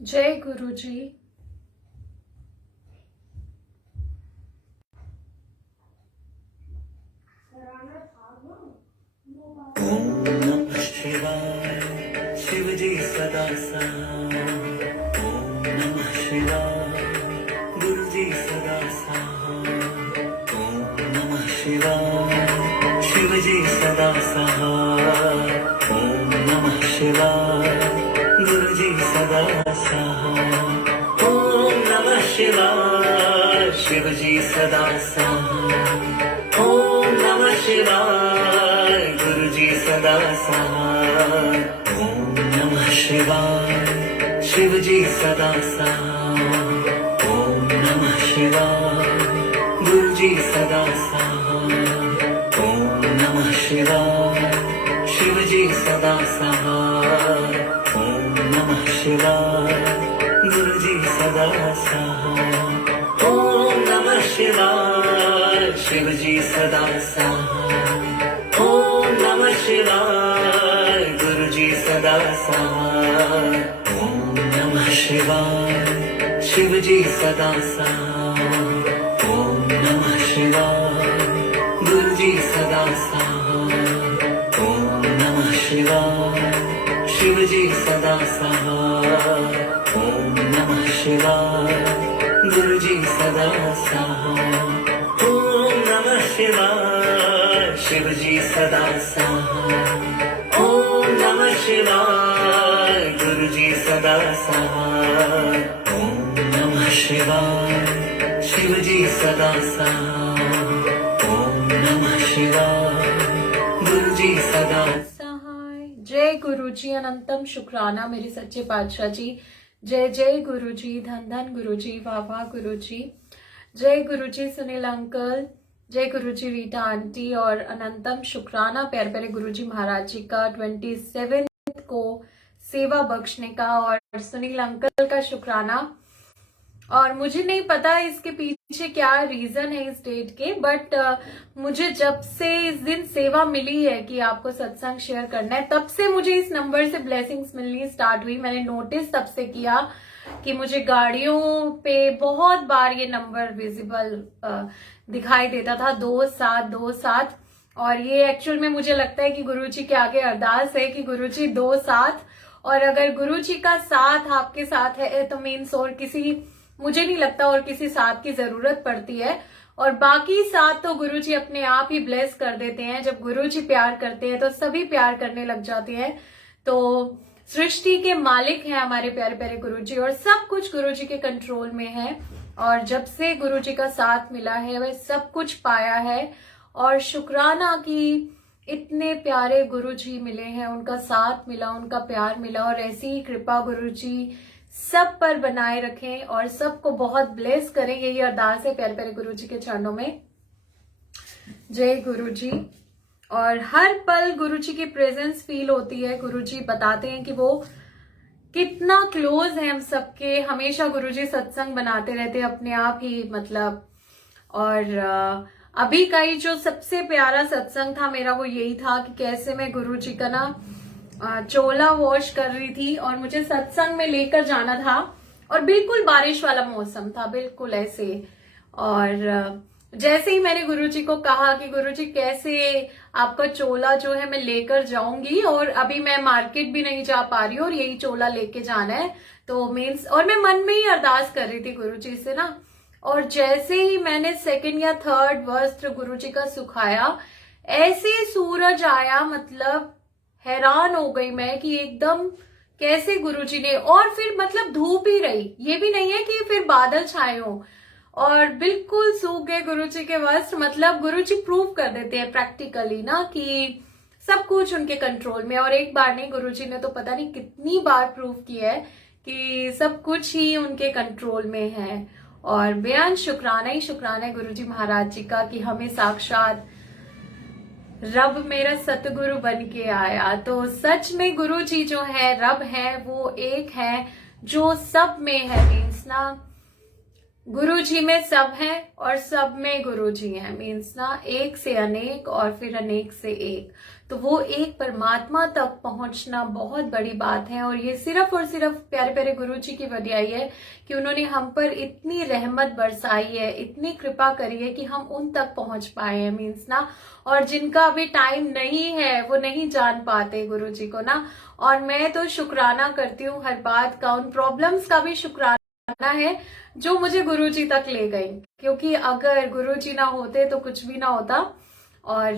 जय गुरु जी। ओम नमः शिवाय शिव जी सदा सहाय। ओम नमः शिवाय गुरु जी सदा सहाय। ओम नमः शिवाय शिव जी सदा सहाय। ओम नमः शिवाय गुरु जी सदा सहाय। ओम नमः शिवाय शिव जी सदा सहाय। ओम नमः शिवाय गुरु जी सदा सहाय। ओम नमः शिवाय शिव जी सदा सहाय। ओम नमः शिवाय गुरु जी सदा सहाय। ओम नमः शिवाय शिव जी सदा सहाय। ओम नमः शिवाय गुरु जी सदा सहाय। ओम नमः शिवाय शिव जी सदा सहाय। ओम नमः शिवाय गुरु जी सदा सहाय। ओम नमः शिवाय शिव जी सदा सहाय। ओम नमः शिवाय गुरु जी सदा सहाय। ओम नमः शिवाय शिव जी सदा सहाय। ओम नमः शिवाय गुरु जी सदा सहाय। ओम नमः शिवाय शिव जी सदा सहाय। ओम नमः शिवाय गुरु जी सदा सहाय। ओम नमः शिवाय शिव जी सदा सहाय। ओम नमः शिवाय गुरु जी सदा सहाय। जय गुरु जी। अनंतम शुक्राना मेरे सच्चे पातशाह जी। जय जय गुरु जी। धन धन गुरु जी। वाह वाह गुरु जी। जय गुरु जी सुनील अंकल। जय गुरु जी रीटा आंटी। और अनंतम शुक्राना प्यारे प्यारे गुरु जी महाराज जी का 27 को सेवा बख्शने का, और सुनील अंकल का शुक्राना। और मुझे नहीं पता इसके पीछे क्या रीजन है इस डेट के, बट मुझे जब से इस दिन सेवा मिली है कि आपको सत्संग शेयर करना है, तब से मुझे इस नंबर से ब्लेसिंग्स मिलनी स्टार्ट हुई। मैंने नोटिस तब से किया कि मुझे गाड़ियों पे बहुत बार ये नंबर विजिबल दिखाई देता था, 2727। और ये एक्चुअल में मुझे लगता है कि गुरुजी के आगे अरदास है कि गुरुजी 27, और अगर गुरुजी का साथ आपके साथ है तो मीन्स और किसी, मुझे नहीं लगता और किसी साथ की जरूरत पड़ती है। और बाकी साथ तो गुरुजी अपने आप ही ब्लेस कर देते हैं। जब गुरुजी प्यार करते हैं तो सभी प्यार करने लग जाते हैं। तो सृष्टि के मालिक हैं हमारे प्यारे प्यारे गुरुजी, और सब कुछ गुरुजी के कंट्रोल में है। और जब से गुरुजी का साथ मिला है वह सब कुछ पाया है। और शुक्राना कि इतने प्यारे गुरुजी मिले हैं, उनका साथ मिला, उनका प्यार मिला, और ऐसी ही कृपा गुरुजी सब पर बनाए रखें और सबको बहुत ब्लेस करें। यही अरदास है प्यारे प्यारे गुरुजी के चरणों में। जय गुरुजी। और हर पल गुरुजी की प्रेजेंस फील होती है। गुरुजी बताते हैं कि वो कितना क्लोज है हम सबके। हमेशा गुरुजी सत्संग बनाते रहते हैं अपने आप ही, मतलब। और अभी का ही जो सबसे प्यारा सत्संग था मेरा वो यही था कि कैसे मैं गुरुजी का ना चोला वॉश कर रही थी और मुझे सत्संग में लेकर जाना था, और बिल्कुल बारिश वाला मौसम था, बिल्कुल ऐसे। और जैसे ही मैंने गुरुजी को कहा कि गुरुजी कैसे आपका चोला जो है मैं लेकर जाऊंगी, और अभी मैं मार्केट भी नहीं जा पा रही हूँ और यही चोला लेके जाना है, तो मीन्स, और मैं मन में ही अरदास कर रही थी गुरुजी से ना। और जैसे ही मैंने सेकंड या थर्ड वस्त्र गुरुजी का सुखाया, ऐसे सूरज आया, मतलब हैरान हो गई मैं कि एकदम कैसे गुरुजी ने, और फिर मतलब धूप ही रही, ये भी नहीं है कि फिर बादल छाए हो, और बिल्कुल सूख गए गुरुजी के वस्त्र। मतलब गुरुजी प्रूव कर देते हैं प्रैक्टिकली ना कि सब कुछ उनके कंट्रोल में। और एक बार नहीं, गुरुजी ने तो पता नहीं कितनी बार प्रूव किया है कि सब कुछ ही उनके कंट्रोल में है। और बेअन शुक्राना ही शुक्राना है गुरुजी महाराज जी का कि हमें साक्षात रब मेरा सतगुरु बन के आया। तो सच में गुरु जी जो है, रब है, वो एक है जो सब में है। मीन्स ना गुरु जी में सब है और सब में गुरु जी हैं। मीन्स ना एक से अनेक और फिर अनेक से एक, तो वो एक परमात्मा तक पहुंचना बहुत बड़ी बात है। और ये सिर्फ और सिर्फ प्यारे प्यारे गुरु जी की वजह है कि उन्होंने हम पर इतनी रहमत बरसाई है, इतनी कृपा करी है कि हम उन तक पहुंच पाए हैं। मीन्स ना, और जिनका अभी टाइम नहीं है वो नहीं जान पाते गुरु जी को ना। और मैं तो शुक्राना करती हूँ हर बात का, उन प्रॉब्लम्स का भी शुक्राना है जो मुझे गुरुजी तक ले गई, क्योंकि अगर गुरुजी ना होते तो कुछ भी ना होता। और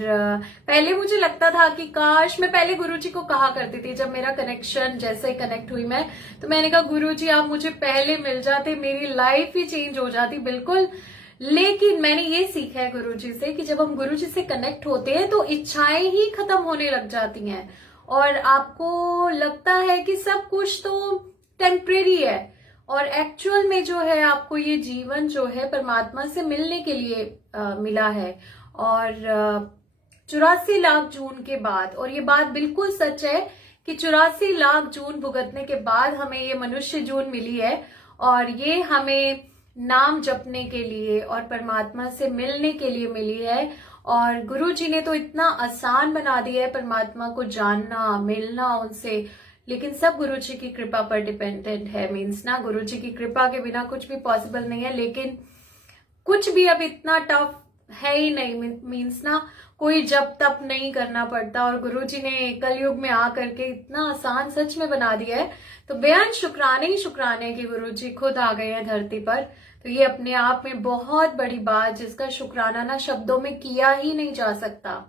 पहले मुझे लगता था कि काश, मैं पहले गुरुजी को कहा करती थी जब मेरा कनेक्शन, जैसे ही कनेक्ट हुई मैं, तो मैंने कहा गुरुजी आप मुझे पहले मिल जाते, मेरी लाइफ ही चेंज हो जाती बिल्कुल। लेकिन मैंने ये सीखा है गुरुजी से कि जब हम गुरुजी से कनेक्ट होते हैं तो इच्छाएं ही खत्म होने लग जाती हैं और आपको लगता है कि सब कुछ तो टेम्परेरी है, और एक्चुअल में जो है आपको ये जीवन जो है परमात्मा से मिलने के लिए मिला है। और 84 लाख जून के बाद, और ये बात बिल्कुल सच है कि 84 लाख जून भुगतने के बाद हमें ये मनुष्य जून मिली है, और ये हमें नाम जपने के लिए और परमात्मा से मिलने के लिए मिली है। और गुरु जी ने तो इतना आसान बना दिया है परमात्मा को जानना, मिलना उनसे, लेकिन सब गुरु जी की कृपा पर डिपेंडेंट है। मीन्स ना, गुरु जी की कृपा के बिना कुछ भी पॉसिबल नहीं है। लेकिन कुछ भी अब इतना टफ है ही नहीं। मीन्स ना, कोई जब तप नहीं करना पड़ता, और गुरु जी ने कलयुग में आकर के इतना आसान सच में बना दिया है। तो बेअंत शुक्राने ही शुक्राने कि गुरु जी खुद आ गए हैं धरती पर। तो ये अपने आप में बहुत बड़ी बात, जिसका शुक्राना ना शब्दों में किया ही नहीं जा सकता।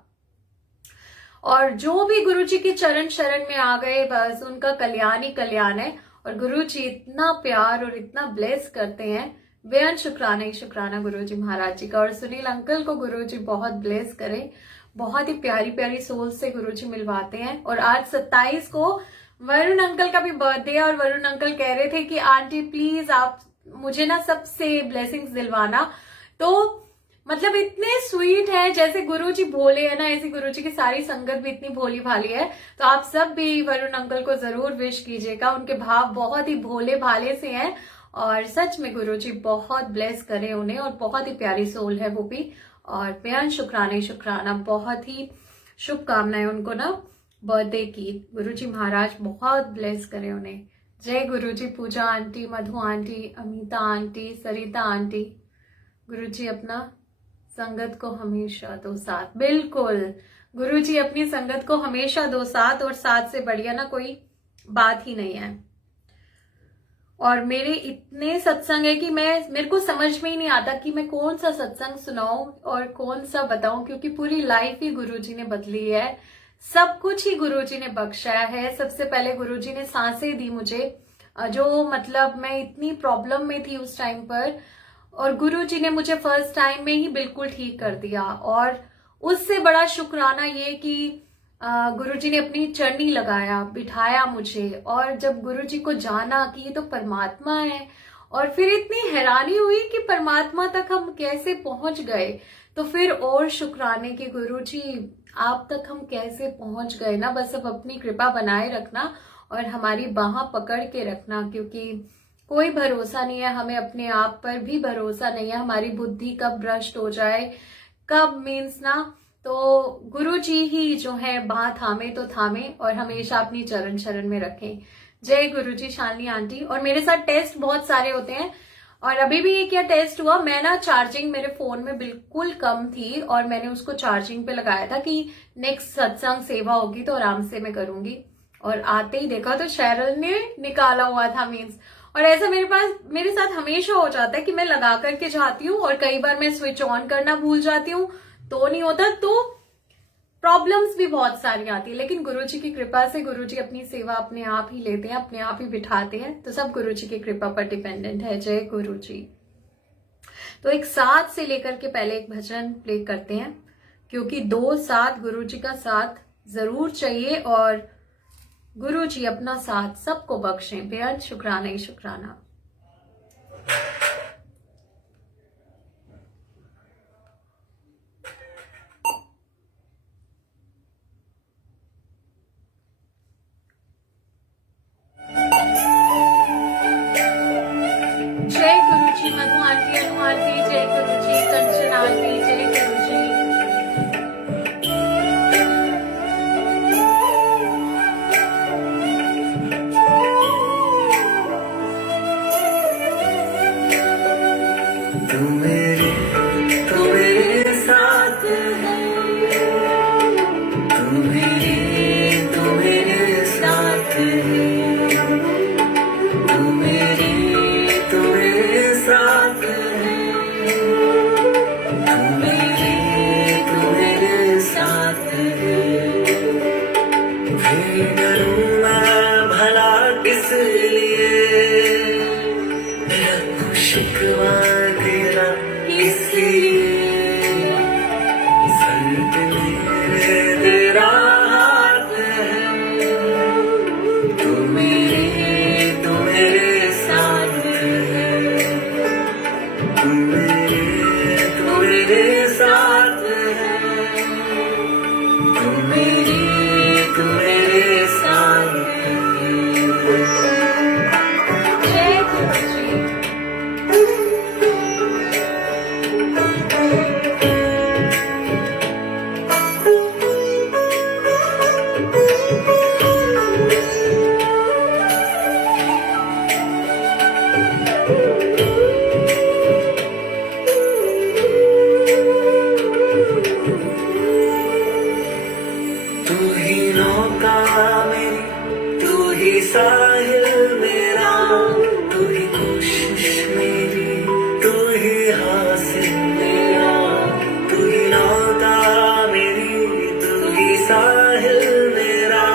और जो भी गुरु जी के चरण शरण में आ गए, बस उनका कल्याण ही कल्याण है। और गुरु जी इतना प्यार और इतना ब्लेस करते हैं। बेअंत शुक्राना ही शुक्राना गुरु जी महाराज जी का। और सुनील अंकल को गुरु जी बहुत ब्लेस करें, बहुत ही प्यारी प्यारी सोल से गुरु जी मिलवाते हैं। और आज 27 को वरुण अंकल का भी बर्थडे है, और वरुण अंकल कह रहे थे कि आंटी प्लीज आप मुझे ना सबसे ब्लेसिंग्स दिलवाना। तो मतलब इतने स्वीट है, जैसे गुरुजी भोले है ना, ऐसी गुरुजी की सारी संगत भी इतनी भोली भाली है। तो आप सब भी वरुण अंकल को जरूर विश कीजिएगा, उनके भाव बहुत ही भोले भाले से हैं। और सच में गुरुजी बहुत ब्लेस करे उन्हें, और बहुत ही प्यारी सोल है वो भी। और बेअंत शुक्राना ही शुक्राना, बहुत ही शुभकामनाएं उनको ना बर्थडे की। गुरुजी महाराज बहुत ब्लेस करे उन्हें। जय गुरुजी। पूजा आंटी, मधु आंटी, अमिता आंटी, सरिता आंटी, गुरुजी अपना संगत को हमेशा दो साथ। बिल्कुल, गुरुजी अपनी संगत को हमेशा दो साथ, और साथ से बढ़िया ना कोई बात ही नहीं है। और मेरे इतने सत्संग है कि मेरे को समझ में ही नहीं आता कि मैं कौन सा सत्संग सुनाऊं और कौन सा बताऊं, क्योंकि पूरी लाइफ ही गुरुजी ने बदली है। सब कुछ ही गुरुजी ने बख्शाया है। सबसे पहले गुरुजी ने सांसें दी मुझे, जो मतलब मैं इतनी प्रॉब्लम में थी उस टाइम पर, और गुरुजी ने मुझे फर्स्ट टाइम में ही बिल्कुल ठीक कर दिया। और उससे बड़ा शुक्राना ये कि गुरुजी ने अपनी चरनी लगाया, बिठाया मुझे, और जब गुरुजी को जाना कि ये तो परमात्मा है, और फिर इतनी हैरानी हुई कि परमात्मा तक हम कैसे पहुंच गए। तो फिर और शुक्राने कि गुरुजी आप तक हम कैसे पहुंच गए ना। बस अब अपनी कृपा बनाए रखना और हमारी बाह पकड़ के रखना, क्योंकि कोई भरोसा नहीं है, हमें अपने आप पर भी भरोसा नहीं है। हमारी बुद्धि कब भ्रष्ट हो जाए, कब मीन्स ना, तो गुरु जी ही जो है बाह थामे तो थामे, और हमेशा अपनी चरण शरण में रखें। जय गुरु जी। शालिनी आंटी। और मेरे साथ टेस्ट बहुत सारे होते हैं, और अभी भी क्या टेस्ट हुआ, मैं ना चार्जिंग मेरे फोन में बिल्कुल कम थी, और मैंने उसको चार्जिंग पे लगाया था कि नेक्स्ट सत्संग सेवा होगी तो आराम से मैं करूंगी। और आते ही देखा तो शेरल ने निकाला हुआ था मीन्स। और ऐसा मेरे साथ हमेशा हो जाता है कि मैं लगा करके जाती हूँ, और कई बार मैं स्विच ऑन करना भूल जाती हूँ, तो नहीं होता, तो प्रॉब्लम्स भी बहुत सारी आती है। लेकिन गुरुजी की कृपा से गुरुजी अपनी सेवा अपने आप ही लेते हैं, अपने आप ही बिठाते हैं। तो सब गुरुजी की कृपा पर डिपेंडेंट है। जय गुरुजी। तो एक साथ से लेकर के पहले एक भजन प्ले करते हैं, क्योंकि 2 साथ गुरुजी का साथ जरूर चाहिए, और गुरुजी अपना साथ सबको बख्शें। बेअंत शुक्राना ही शुक्राना। जय गुरुजी। मधु आंटी ये करूं मैं भला किस लिए, मेरा तो शिकवा तेरा इसलिए, सर पे मेरे तेरा हाथ है, तू मेरे साथ है, तू मेरे साथ है, तू मेरे साथ है। जय गुरुजी। तू ही नौका मेरी, तू ही साहिल मेरा, तू ही कोशिश मेरी, तू ही हासिल मेरा, तू ही नौका मेरी, तू ही साहिल मेरा,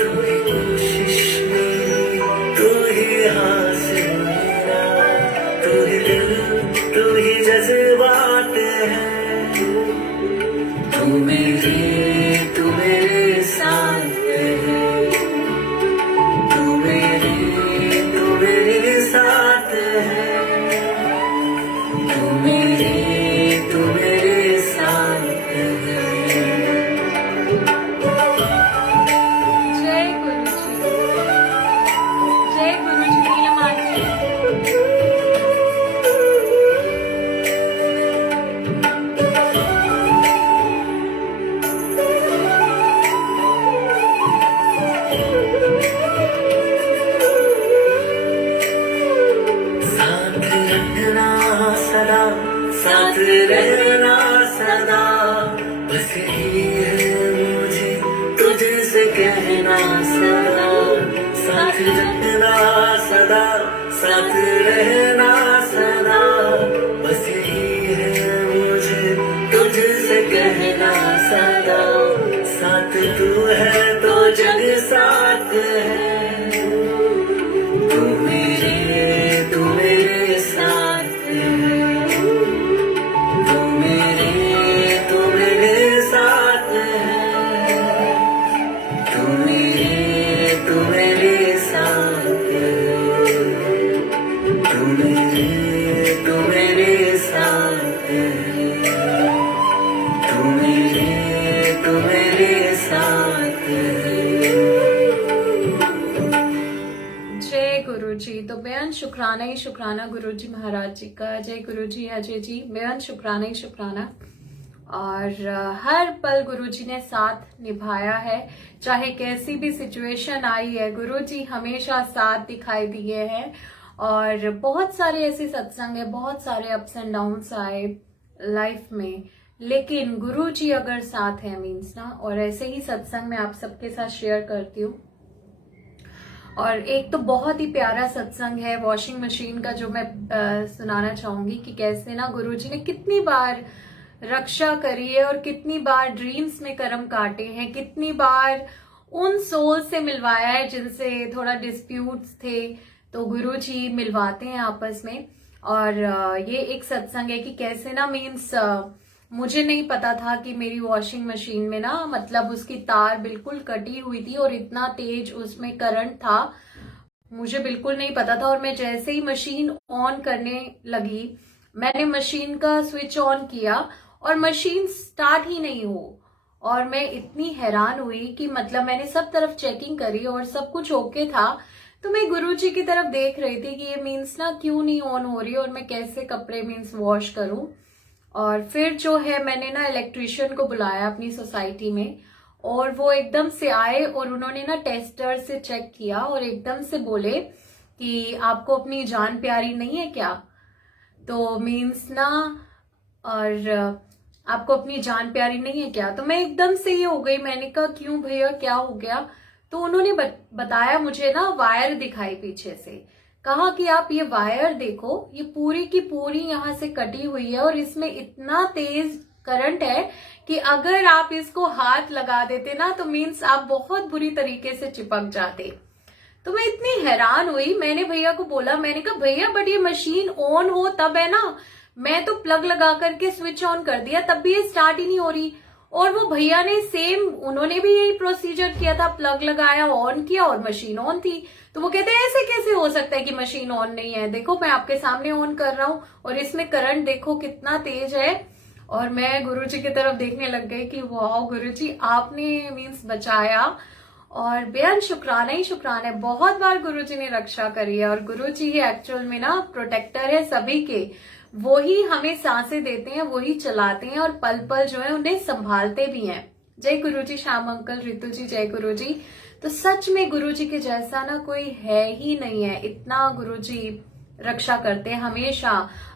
तू ही कोशिश मेरी, तू ही हासिल मेरा, तू ही दिल, तू ही जज्बात है, तू मेरे साथ है, तू मेरे साथ है, तू मेरे साथ है। जय गुरुजी। जय गुरुजी नीलम जी। साथ रहना सदा, साथ रहना सदा, बस यही है मुझे तुझसे कहना सदा, साथ रहना सदा, साथ रहना सदा, बस यही है मुझे तुझसे कहना सदा, साथ तू है तो जग साथ है, तू मेरे साथ है, तू मेरे साथ है, तू मेरे साथ है, तू मेरे साथ है, तू मेरे साथ है। जय गुरुजी। तो बेअंत शुक्राना ही शुक्राना गुरुजी महाराज जी का। जय गुरुजी अजय जी, बेअंत शुक्राना ही शुक्राना। और हर पल गुरुजी ने साथ निभाया है, चाहे कैसी भी सिचुएशन आई है गुरुजी हमेशा साथ दिखाई दिए हैं। और बहुत सारे ऐसे सत्संग है, बहुत सारे अप्स एंड डाउन्स आए लाइफ में, लेकिन गुरुजी अगर साथ है मीन्स ना, और ऐसे ही सत्संग मैं आप सबके साथ शेयर करती हूँ। और एक तो बहुत ही प्यारा सत्संग है वॉशिंग मशीन का, जो मैं सुनाना चाहूंगी कि कैसे ना गुरुजी ने कितनी बार रक्षा करी है और कितनी बार ड्रीम्स में कर्म काटे हैं, कितनी बार उन सोल से मिलवाया है जिनसे थोड़ा डिस्प्यूट्स थे, तो गुरुजी मिलवाते हैं आपस में। और ये एक सत्संग है कि कैसे ना मीन्स मुझे नहीं पता था कि मेरी वॉशिंग मशीन में ना मतलब उसकी तार बिल्कुल कटी हुई थी और इतना तेज उसमें करंट था, मुझे बिल्कुल नहीं पता था। और मैं जैसे ही मशीन ऑन करने लगी, मैंने मशीन का स्विच ऑन किया और मशीन स्टार्ट ही नहीं हो। और मैं इतनी हैरान हुई कि मतलब मैंने सब तरफ चेकिंग करी और सब कुछ ओके था, तो मैं गुरुजी की तरफ देख रही थी कि ये मीन्स ना क्यों नहीं ऑन हो रही और मैं कैसे कपड़े मीन्स वॉश करूं। और फिर जो है मैंने ना इलेक्ट्रिशियन को बुलाया अपनी सोसाइटी में, और वो एकदम से आए और उन्होंने ना टेस्टर से चेक किया और एकदम से बोले कि आपको अपनी जान प्यारी नहीं है क्या? तो मीन्स ना, और आपको अपनी जान प्यारी नहीं है क्या? तो मैं एकदम से ये हो गई, मैंने कहा क्यों भैया क्या हो गया? तो उन्होंने बताया मुझे ना वायर दिखाई पीछे से, कहा कि आप ये वायर देखो, ये पूरी की पूरी यहाँ से कटी हुई है और इसमें इतना तेज करंट है कि अगर आप इसको हाथ लगा देते ना तो मीन्स आप बहुत बुरी तरीके से चिपक जाते। तो मैं इतनी हैरान हुई, मैंने भैया को बोला, मैंने कहा भैया बट ये मशीन ऑन हो तब है ना, मैं तो प्लग लगा करके स्विच ऑन कर दिया तब भी ये स्टार्ट ही नहीं हो रही। और वो भैया ने सेम, उन्होंने भी यही प्रोसीजर किया था, प्लग लगाया, ऑन किया और मशीन ऑन थी। तो वो कहते हैं ऐसे कैसे हो सकता है कि मशीन ऑन नहीं है, देखो मैं आपके सामने ऑन कर रहा हूं और इसमें करंट देखो कितना तेज है। और मैं गुरुजी की तरफ देखने लग गई कि वाह गुरुजी आपने मीन्स बचाया, और बेहद शुक्राना ही शुक्राना है। बहुत बार गुरुजी ने रक्षा करी है और गुरुजी ही एक्चुअल में ना प्रोटेक्टर है सभी के। वो ही हमें सांसें देते हैं, वो ही चलाते हैं और पल पल जो है उन्हें संभालते भी हैं। जय गुरुजी श्याम अंकल, रितु जी जय गुरुजी। तो सच में गुरुजी के जैसा ना कोई है ही नहीं है, इतना गुरुजी रक्षा करते हैं, हमेशा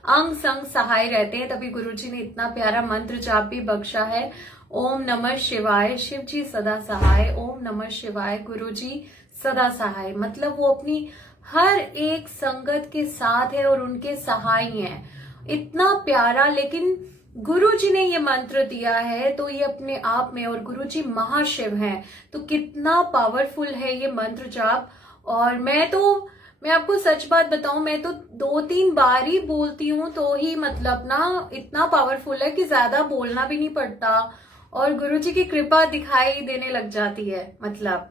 अंग संग सहाय रहते हैं। तभी गुरुजी ने इतना प्यारा मंत्र जाप भी बख्शा है, ओम नमः शिवाय, शिव जी सदा सहाय, ओम नमः शिवाय, गुरुजी सदा सहाय। मतलब वो अपनी हर एक संगत के साथ है और उनके सहाय हैं, इतना प्यारा। लेकिन गुरुजी ने ये मंत्र दिया है तो ये अपने आप में, और गुरुजी महाशिव हैं तो कितना पावरफुल है ये मंत्र जाप। और मैं आपको सच बात बताऊं, मैं तो 2-3 बार ही बोलती हूँ तो ही मतलब ना इतना पावरफुल है कि ज्यादा बोलना भी नहीं पड़ता और गुरुजी की कृपा दिखाई देने लग जाती है। मतलब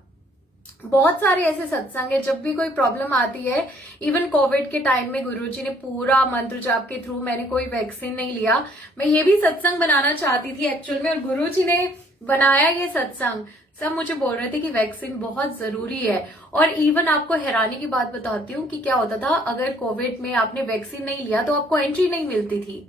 बहुत सारे ऐसे सत्संग है, जब भी कोई प्रॉब्लम आती है, इवन कोविड के टाइम में गुरुजी ने पूरा मंत्र जाप के थ्रू, मैंने कोई वैक्सीन नहीं लिया, मैं ये भी सत्संग बनाना चाहती थी एक्चुअल में, और गुरुजी ने बनाया ये सत्संग। सब मुझे बोल रहे थे कि वैक्सीन बहुत जरूरी है। और इवन आपको हैरानी की बात बताती हूँ कि क्या होता था, अगर कोविड में आपने वैक्सीन नहीं लिया तो आपको एंट्री नहीं मिलती थी।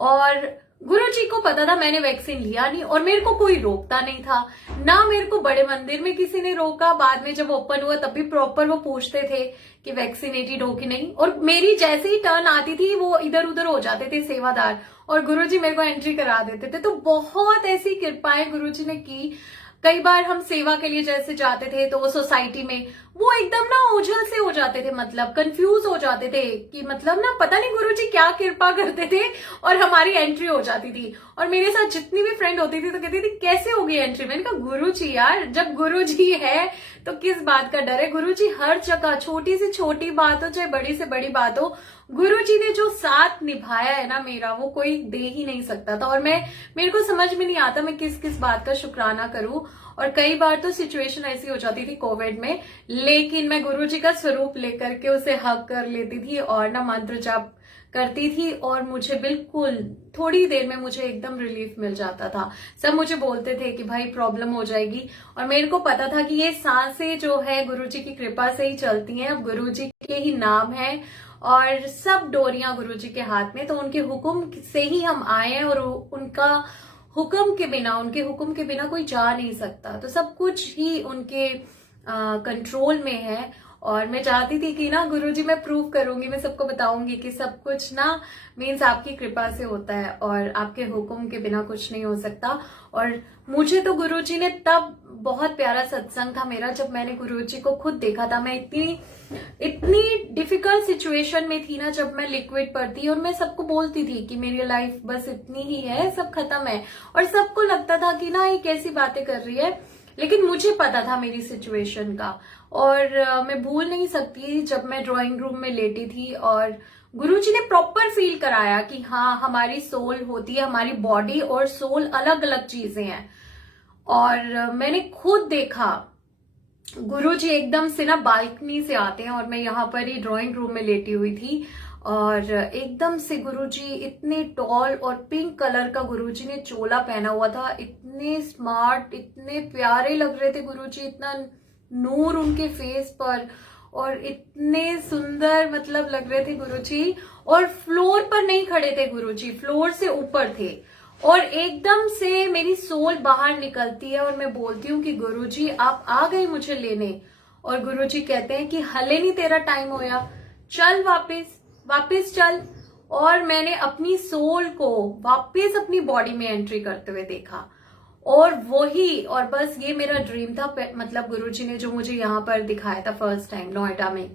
और गुरुजी को पता था मैंने वैक्सीन लिया नहीं और मेरे को कोई रोकता नहीं था, ना मेरे को बड़े मंदिर में किसी ने रोका। बाद में जब ओपन हुआ तब भी प्रॉपर वो पूछते थे कि वैक्सीनेटेड हो कि नहीं, और मेरी जैसे ही टर्न आती थी वो इधर उधर हो जाते थे सेवादार और गुरुजी मेरे को एंट्री करा देते थे। तो बहुत ऐसी कृपाएं गुरुजी ने की। कई बार हम सेवा के लिए जैसे जाते थे तो वो सोसाइटी में वो एकदम ना ओझल से हो जाते थे, मतलब कंफ्यूज हो जाते थे कि मतलब ना पता नहीं गुरुजी क्या कृपा करते थे और हमारी एंट्री हो जाती थी। और मेरे साथ जितनी भी फ्रेंड होती थी तो कहती थी कैसे हो गई एंट्री। मैंने कहा गुरुजी यार, जब गुरुजी है तो किस बात का डर है। गुरुजी हर जगह, छोटी से छोटी बात हो चाहे बड़ी से बड़ी बात हो, गुरुजी ने जो साथ निभाया है ना मेरा, वो कोई दे ही नहीं सकता था। और मेरे को समझ में नहीं आता मैं किस किस बात का शुक्राना करूं। और कई बार तो सिचुएशन ऐसी हो जाती थी कोविड में, लेकिन मैं गुरुजी का स्वरूप लेकर के उसे हग कर लेती थी और ना मंत्र जाप करती थी और मुझे बिल्कुल थोड़ी देर में मुझे एकदम रिलीफ मिल जाता था। सब मुझे बोलते थे कि भाई प्रॉब्लम हो जाएगी, और मेरे को पता था कि ये सांसें जो है गुरुजी की कृपा से ही चलती हैं, अब गुरुजी के ही नाम है और सब डोरियां गुरुजी के हाथ में। तो उनके हुक्म से ही हम आए हैं और उनका हुक्म के बिना, उनके हुक्म के बिना कोई जा नहीं सकता। तो सब कुछ ही उनके कंट्रोल में है। और मैं चाहती थी कि ना गुरुजी, मैं प्रूव करूंगी, मैं सबको बताऊंगी कि सब कुछ ना मीन्स आपकी कृपा से होता है और आपके हुक्म के बिना कुछ नहीं हो सकता। और मुझे तो गुरुजी ने तब, बहुत प्यारा सत्संग था मेरा जब मैंने गुरुजी को खुद देखा था। मैं इतनी डिफिकल्ट सिचुएशन में थी ना जब मैं लिक्विड पर थी, और मैं सबको बोलती थी कि मेरी लाइफ बस इतनी ही है, सब खत्म है। और सबको लगता था कि ना ये कैसी बातें कर रही है, लेकिन मुझे पता था मेरी सिचुएशन का। और मैं भूल नहीं सकती जब मैं ड्राइंग रूम में लेटी थी और गुरुजी ने प्रॉपर फील कराया कि हाँ हमारी सोल होती है, हमारी बॉडी और सोल अलग अलग चीजें हैं। और मैंने खुद देखा गुरुजी एकदम से ना बालकनी से आते हैं और मैं यहाँ पर ही ड्राइंग रूम में लेटी हुई थी, और एकदम से गुरुजी इतने टॉल और पिंक कलर का गुरुजी ने चोला पहना हुआ था, इतने स्मार्ट, इतने प्यारे लग रहे थे गुरुजी, इतना नूर उनके फेस पर और इतने सुंदर मतलब लग रहे थे गुरुजी। और फ्लोर पर नहीं खड़े थे गुरुजी, फ्लोर से ऊपर थे। और एकदम से मेरी सोल बाहर निकलती है और मैं बोलती हूँ कि गुरुजी आप आ गए मुझे लेने। और गुरुजी कहते हैं कि हले नहीं तेरा टाइम होया, चल वापस चल। और मैंने अपनी सोल को वापस अपनी बॉडी में एंट्री करते हुए देखा। और और बस ये मेरा ड्रीम था, मतलब गुरुजी ने जो मुझे यहाँ पर दिखाया था फर्स्ट टाइम नोएडा में,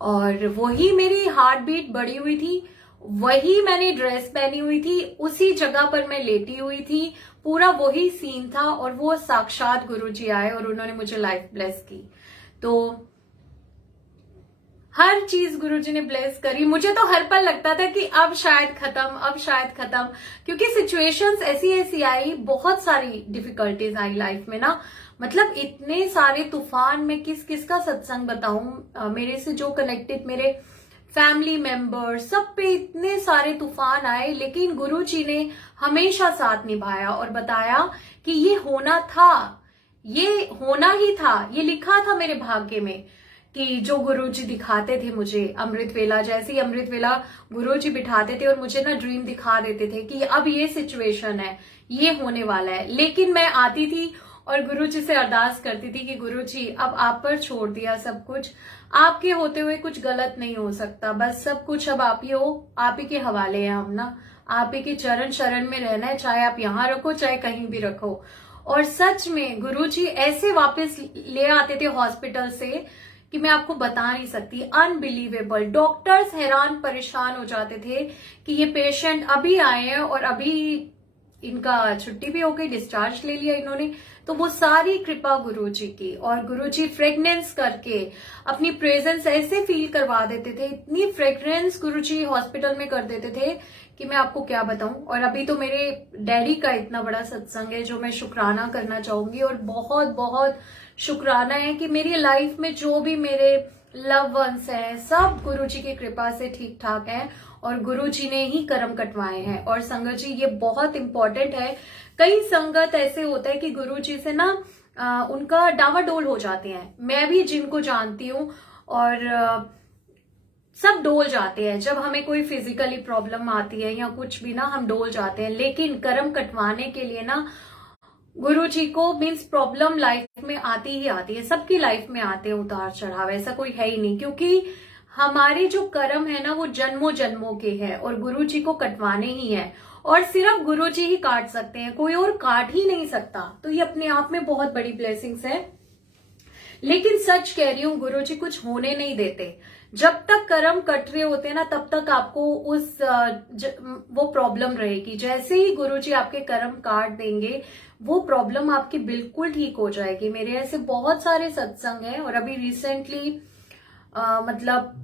और वही मेरी हार्ट बीट बढ़ी हुई थी वही मैंने ड्रेस पहनी हुई थी, उसी जगह पर मैं लेटी हुई थी, पूरा वही सीन था और वो साक्षात गुरुजी आए और उन्होंने मुझे लाइफ ब्लेस की। तो हर चीज गुरुजी ने ब्लेस करी। मुझे तो हर पल लगता था कि अब शायद खत्म, क्योंकि सिचुएशंस ऐसी ऐसी आई, बहुत सारी डिफिकल्टीज आई लाइफ में ना, मतलब इतने सारे तूफान में किस किस का सत्संग बताऊं, मेरे से जो कनेक्टेड मेरे फैमिली मेंबर्स, सब पे इतने सारे तूफान आए, लेकिन गुरुजी ने हमेशा साथ निभाया और बताया कि ये होना था, ये होना ही था, ये लिखा था मेरे भाग्य में कि जो गुरुजी दिखाते थे मुझे अमृत वेला, जैसे ही अमृत वेला गुरुजी बिठाते थे और मुझे ना ड्रीम दिखा देते थे कि अब ये सिचुएशन है, ये होने वाला है, लेकिन मैं आती थी और गुरुजी से अरदास करती थी कि गुरुजी अब आप पर छोड़ दिया सब कुछ, आपके होते हुए कुछ गलत नहीं हो सकता, बस सब कुछ अब आप ही हो, आप ही के हवाले हैं हम ना, आप ही के चरण शरण में रहना है, चाहे आप यहाँ रखो चाहे कहीं भी रखो। और सच में गुरुजी ऐसे वापस ले आते थे हॉस्पिटल से कि मैं आपको बता नहीं सकती, अनबिलीवेबल। डॉक्टर्स हैरान परेशान हो जाते थे कि ये पेशेंट अभी आए हैं और अभी इनका छुट्टी भी हो गई, डिस्चार्ज ले लिया इन्होंने। तो वो सारी कृपा गुरुजी की, और गुरुजी फ्रेग्रेंस करके अपनी प्रेजेंस ऐसे फील करवा देते थे, इतनी फ्रेग्रेंस गुरुजी हॉस्पिटल में कर देते थे कि मैं आपको क्या बताऊं। और अभी तो मेरे डैडी का इतना बड़ा सत्संग है जो मैं शुक्राना करना चाहूंगी, और बहुत बहुत शुक्राना है कि मेरी लाइफ में जो भी मेरे लव वंस हैं सब गुरुजी की कृपा से ठीक ठाक हैं और गुरुजी ने ही कर्म कटवाए हैं। और संगत जी ये बहुत इंपॉर्टेंट है, कई संगत ऐसे होता है कि गुरुजी से ना उनका डावाडोल हो जाते हैं, मैं भी जिनको जानती हूँ, और सब डोल जाते हैं जब हमें कोई फिजिकली प्रॉब्लम आती है या कुछ भी ना, हम डोल जाते हैं। लेकिन कर्म कटवाने के लिए ना गुरुजी को मीन्स प्रॉब्लम लाइफ में आती ही आती है, सबकी लाइफ में आते हैं उतार चढ़ाव, ऐसा कोई है ही नहीं, क्योंकि हमारे जो कर्म है ना वो जन्मों जन्मों के हैं और गुरुजी को कटवाने ही है, और सिर्फ गुरुजी ही काट सकते हैं, कोई और काट ही नहीं सकता। तो ये अपने आप में बहुत बड़ी ब्लेसिंग्स है। लेकिन सच कह रही हूं, गुरुजी कुछ होने नहीं देते, जब तक कर्म कट रहे होते हैं ना तब तक आपको वो प्रॉब्लम रहेगी। जैसे ही गुरुजी आपके कर्म काट देंगे वो प्रॉब्लम आपकी बिल्कुल ठीक हो जाएगी। मेरे ऐसे बहुत सारे सत्संग हैं, और अभी रिसेंटली मतलब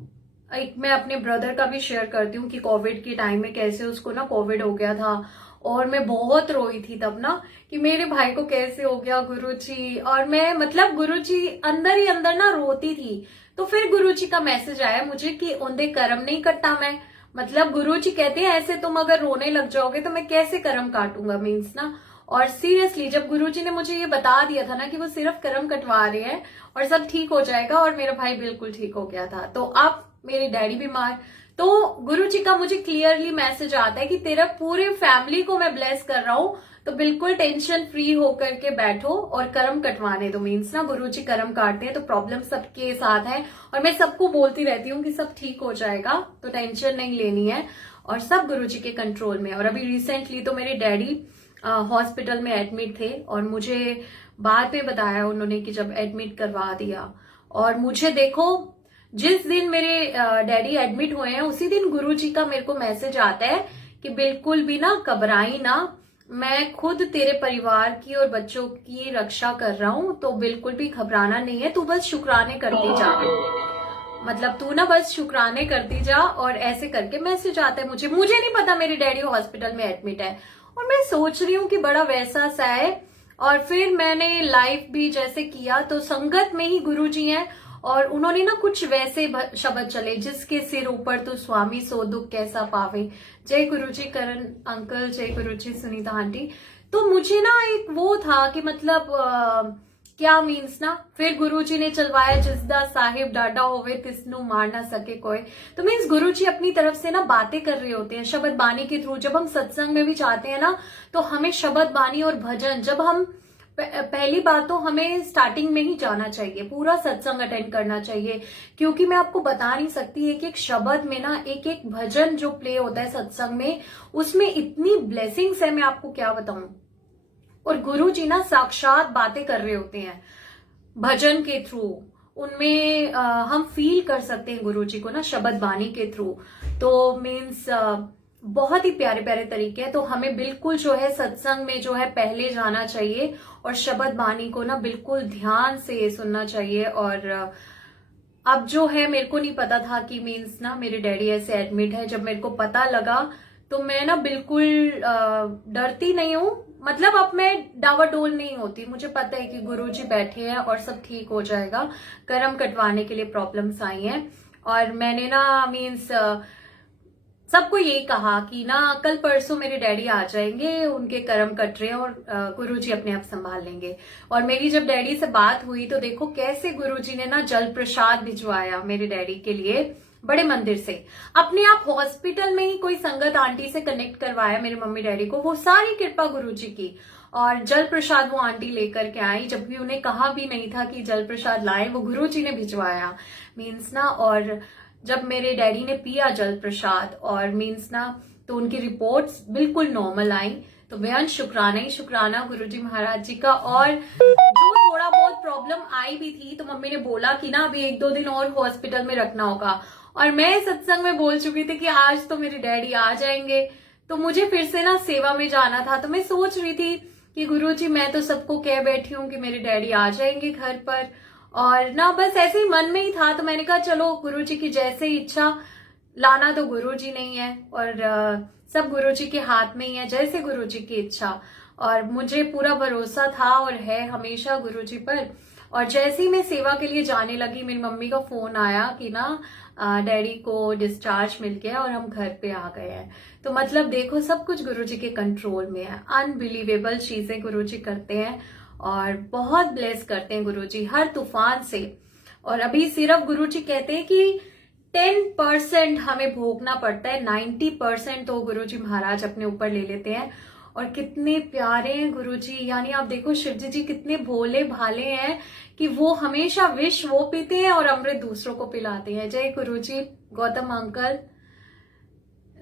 एक मैं अपने ब्रदर का भी शेयर करती हूँ कि कोविड के टाइम में कैसे उसको ना कोविड हो गया था, और मैं बहुत रोई थी तब ना कि मेरे भाई को कैसे हो गया गुरुजी, और मैं मतलब गुरुजी अंदर ही अंदर ना रोती थी। तो फिर गुरुजी का मैसेज आया मुझे कि ओंदे कर्म नहीं कट्टा मैं, मतलब गुरुजी कहते हैं ऐसे तुम अगर रोने लग जाओगे तो मैं कैसे कर्म काटूंगा मीन्स ना। और सीरियसली जब गुरुजी ने मुझे ये बता दिया था ना कि वो सिर्फ कर्म कटवा रहे हैं और सब ठीक हो जाएगा, और मेरा भाई बिल्कुल ठीक हो गया था। तो अब मेरे डैडी बीमार, तो गुरुजी का मुझे क्लियरली मैसेज आता है कि तेरा पूरे फैमिली को मैं ब्लेस कर रहा हूं, तो बिल्कुल टेंशन फ्री होकर के बैठो और कर्म कटवाने दो। मीन्स ना गुरुजी कर्म काटते हैं तो प्रॉब्लम सबके साथ है, और मैं सबको बोलती रहती हूँ कि सब ठीक हो जाएगा, तो टेंशन नहीं लेनी है, और सब गुरुजी के कंट्रोल में। और अभी रिसेंटली तो मेरे डैडी हॉस्पिटल में एडमिट थे, और मुझे बाद में बताया उन्होंने कि जब एडमिट करवा दिया, और मुझे देखो जिस दिन मेरे डैडी एडमिट हुए हैं उसी दिन गुरुजी का मेरे को मैसेज आता है कि बिल्कुल भी ना घबराई ना, मैं खुद तेरे परिवार की और बच्चों की रक्षा कर रहा हूं, तो बिल्कुल भी घबराना नहीं है, तू बस शुक्राने करती जा, मतलब तू ना बस शुक्राने करती जा। और ऐसे करके मैसेज आता है मुझे नहीं पता मेरे डैडी हॉस्पिटल में एडमिट है, और मैं सोच रही हूँ कि बड़ा वैसा सा है। और फिर मैंने लाइव भी जैसे किया, तो संगत में ही गुरुजी हैं, और उन्होंने ना कुछ वैसे शब्द चले, जिसके सिर ऊपर तो स्वामी सो दुख कैसा पावे, जय गुरुजी करण अंकल, जय गुरुजी सुनीता आंटी। तो मुझे ना एक वो था कि मतलब क्या मीन्स ना, फिर गुरुजी ने चलवाया जिसदा साहिब डाडा होवे तिसनु मार ना सके कोई। तो मीन्स गुरुजी अपनी तरफ से ना बातें कर रहे होते हैं शब्द बानी के थ्रू। जब हम सत्संग में भी चाहते हैं ना, तो हमें शब्द बानी और भजन, जब हम पहली बात तो हमें स्टार्टिंग में ही जाना चाहिए, पूरा सत्संग अटेंड करना चाहिए, क्योंकि मैं आपको बता नहीं सकती, एक एक शब्द में ना एक एक भजन जो प्ले होता है सत्संग में, उसमें इतनी ब्लेसिंग्स है, मैं आपको क्या बताऊं। और गुरुजी ना साक्षात बातें कर रहे होते हैं भजन के थ्रू, उनमें हम फील कर सकते हैं गुरुजी को ना शब्द बानी के थ्रू। तो मीन्स बहुत ही प्यारे प्यारे तरीके हैं। तो हमें बिल्कुल जो है सत्संग में जो है पहले जाना चाहिए और शब्द बानी को ना बिल्कुल ध्यान से सुनना चाहिए। और अब जो है मेरे को नहीं पता था कि मीन्स ना मेरे डैडी ऐसे एडमिट है। जब मेरे को पता लगा तो मैं ना बिल्कुल डरती नहीं हूँ, मतलब अब मैं डावाडोल नहीं होती। मुझे पता है कि गुरुजी बैठे हैं और सब ठीक हो जाएगा। कर्म कटवाने के लिए प्रॉब्लम्स आई हैं और मैंने ना मीन्स सबको यही कहा कि ना कल परसों मेरे डैडी आ जाएंगे, उनके कर्म कट रहे हैं और गुरुजी अपने आप संभाल लेंगे। और मेरी जब डैडी से बात हुई तो देखो कैसे गुरुजी ने ना जल प्रसाद भिजवाया मेरे डैडी के लिए बड़े मंदिर से। अपने आप हॉस्पिटल में ही कोई संगत आंटी से कनेक्ट करवाया मेरे मम्मी डैडी को। वो सारी कृपा गुरुजी की। और जल प्रसाद वो आंटी लेकर के आई, जबकि उन्हें कहा भी नहीं था कि जल प्रसाद लाए, वो गुरुजी ने भिजवाया मीन्स ना। और जब मेरे डैडी ने पिया जल प्रसाद और मीन्स ना तो उनकी रिपोर्ट्स बिल्कुल नॉर्मल आई। तो बेहद शुक्राना ही शुक्राना गुरुजी महाराज जी का। और जो थोड़ा बहुत प्रॉब्लम आई भी थी तो मम्मी ने बोला कि ना अभी 1-2 दिन और हॉस्पिटल में रखना होगा। और मैं सत्संग में बोल चुकी थी कि आज तो मेरे डैडी आ जाएंगे, तो मुझे फिर से ना सेवा में जाना था। तो मैं सोच रही थी कि गुरुजी मैं तो सबको कह बैठी हूँ कि मेरे डैडी आ जाएंगे घर पर, और ना बस ऐसे ही मन में ही था। तो मैंने कहा चलो गुरुजी की जैसे इच्छा, लाना तो गुरुजी नहीं है और सब गुरुजी के हाथ में ही है, जैसे गुरुजी की इच्छा। और मुझे पूरा भरोसा था और है हमेशा गुरुजी पर। और जैसे ही मैं सेवा के लिए जाने लगी मेरी मम्मी का फोन आया कि ना डैडी को डिस्चार्ज मिल गया और हम घर पे आ गए हैं। तो मतलब देखो सब कुछ गुरुजी के कंट्रोल में है। अनबिलीवेबल चीजें गुरुजी करते हैं और बहुत ब्लेस करते हैं गुरुजी हर तूफान से। और अभी सिर्फ गुरुजी कहते हैं कि 10% हमें भोगना पड़ता है, 90% तो गुरुजी महाराज अपने ऊपर ले लेते हैं। और कितने प्यारे हैं गुरुजी, यानी आप देखो शिवजी जी कितने भोले भाले हैं कि वो हमेशा विष वो पीते हैं और अमृत दूसरों को पिलाते हैं। जय गुरुजी। गौतम अंकल,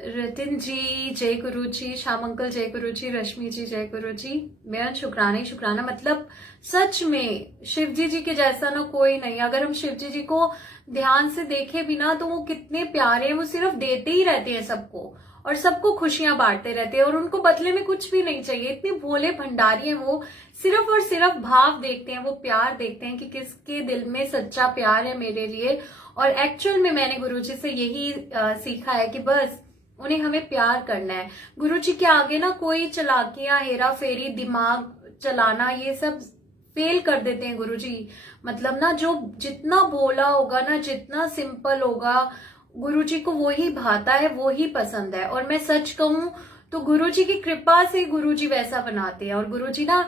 रतिन जी जय गुरुजी, श्याम अंकल जय गुरुजी, रश्मि जी जय गुरुजी। मेरा शुक्राना ही शुक्राना। मतलब सच में शिवजी जी के जैसा ना कोई नहीं। अगर हम शिवजी जी को ध्यान से देखें भी ना तो वो कितने प्यारे हैं। वो सिर्फ देते ही रहते हैं सबको और सबको खुशियां बांटते रहते हैं और उनको बदले में कुछ भी नहीं चाहिए। इतने भोले भंडारी हैं वो। सिर्फ और सिर्फ भाव देखते हैं, वो प्यार देखते हैं कि किसके दिल में सच्चा प्यार है मेरे लिए। और एक्चुअल में मैंने गुरुजी से यही सीखा है कि बस उन्हें हमें प्यार करना है। गुरुजी के आगे ना कोई चालाकियां, हेरा फेरी, दिमाग चलाना ये सब फेल कर देते हैं गुरुजी। मतलब ना जो जितना भोला होगा ना, जितना सिंपल होगा, गुरुजी को वो ही भाता है, वो ही पसंद है। और मैं सच कहूं तो गुरुजी की कृपा से गुरुजी वैसा बनाते हैं। और गुरुजी ना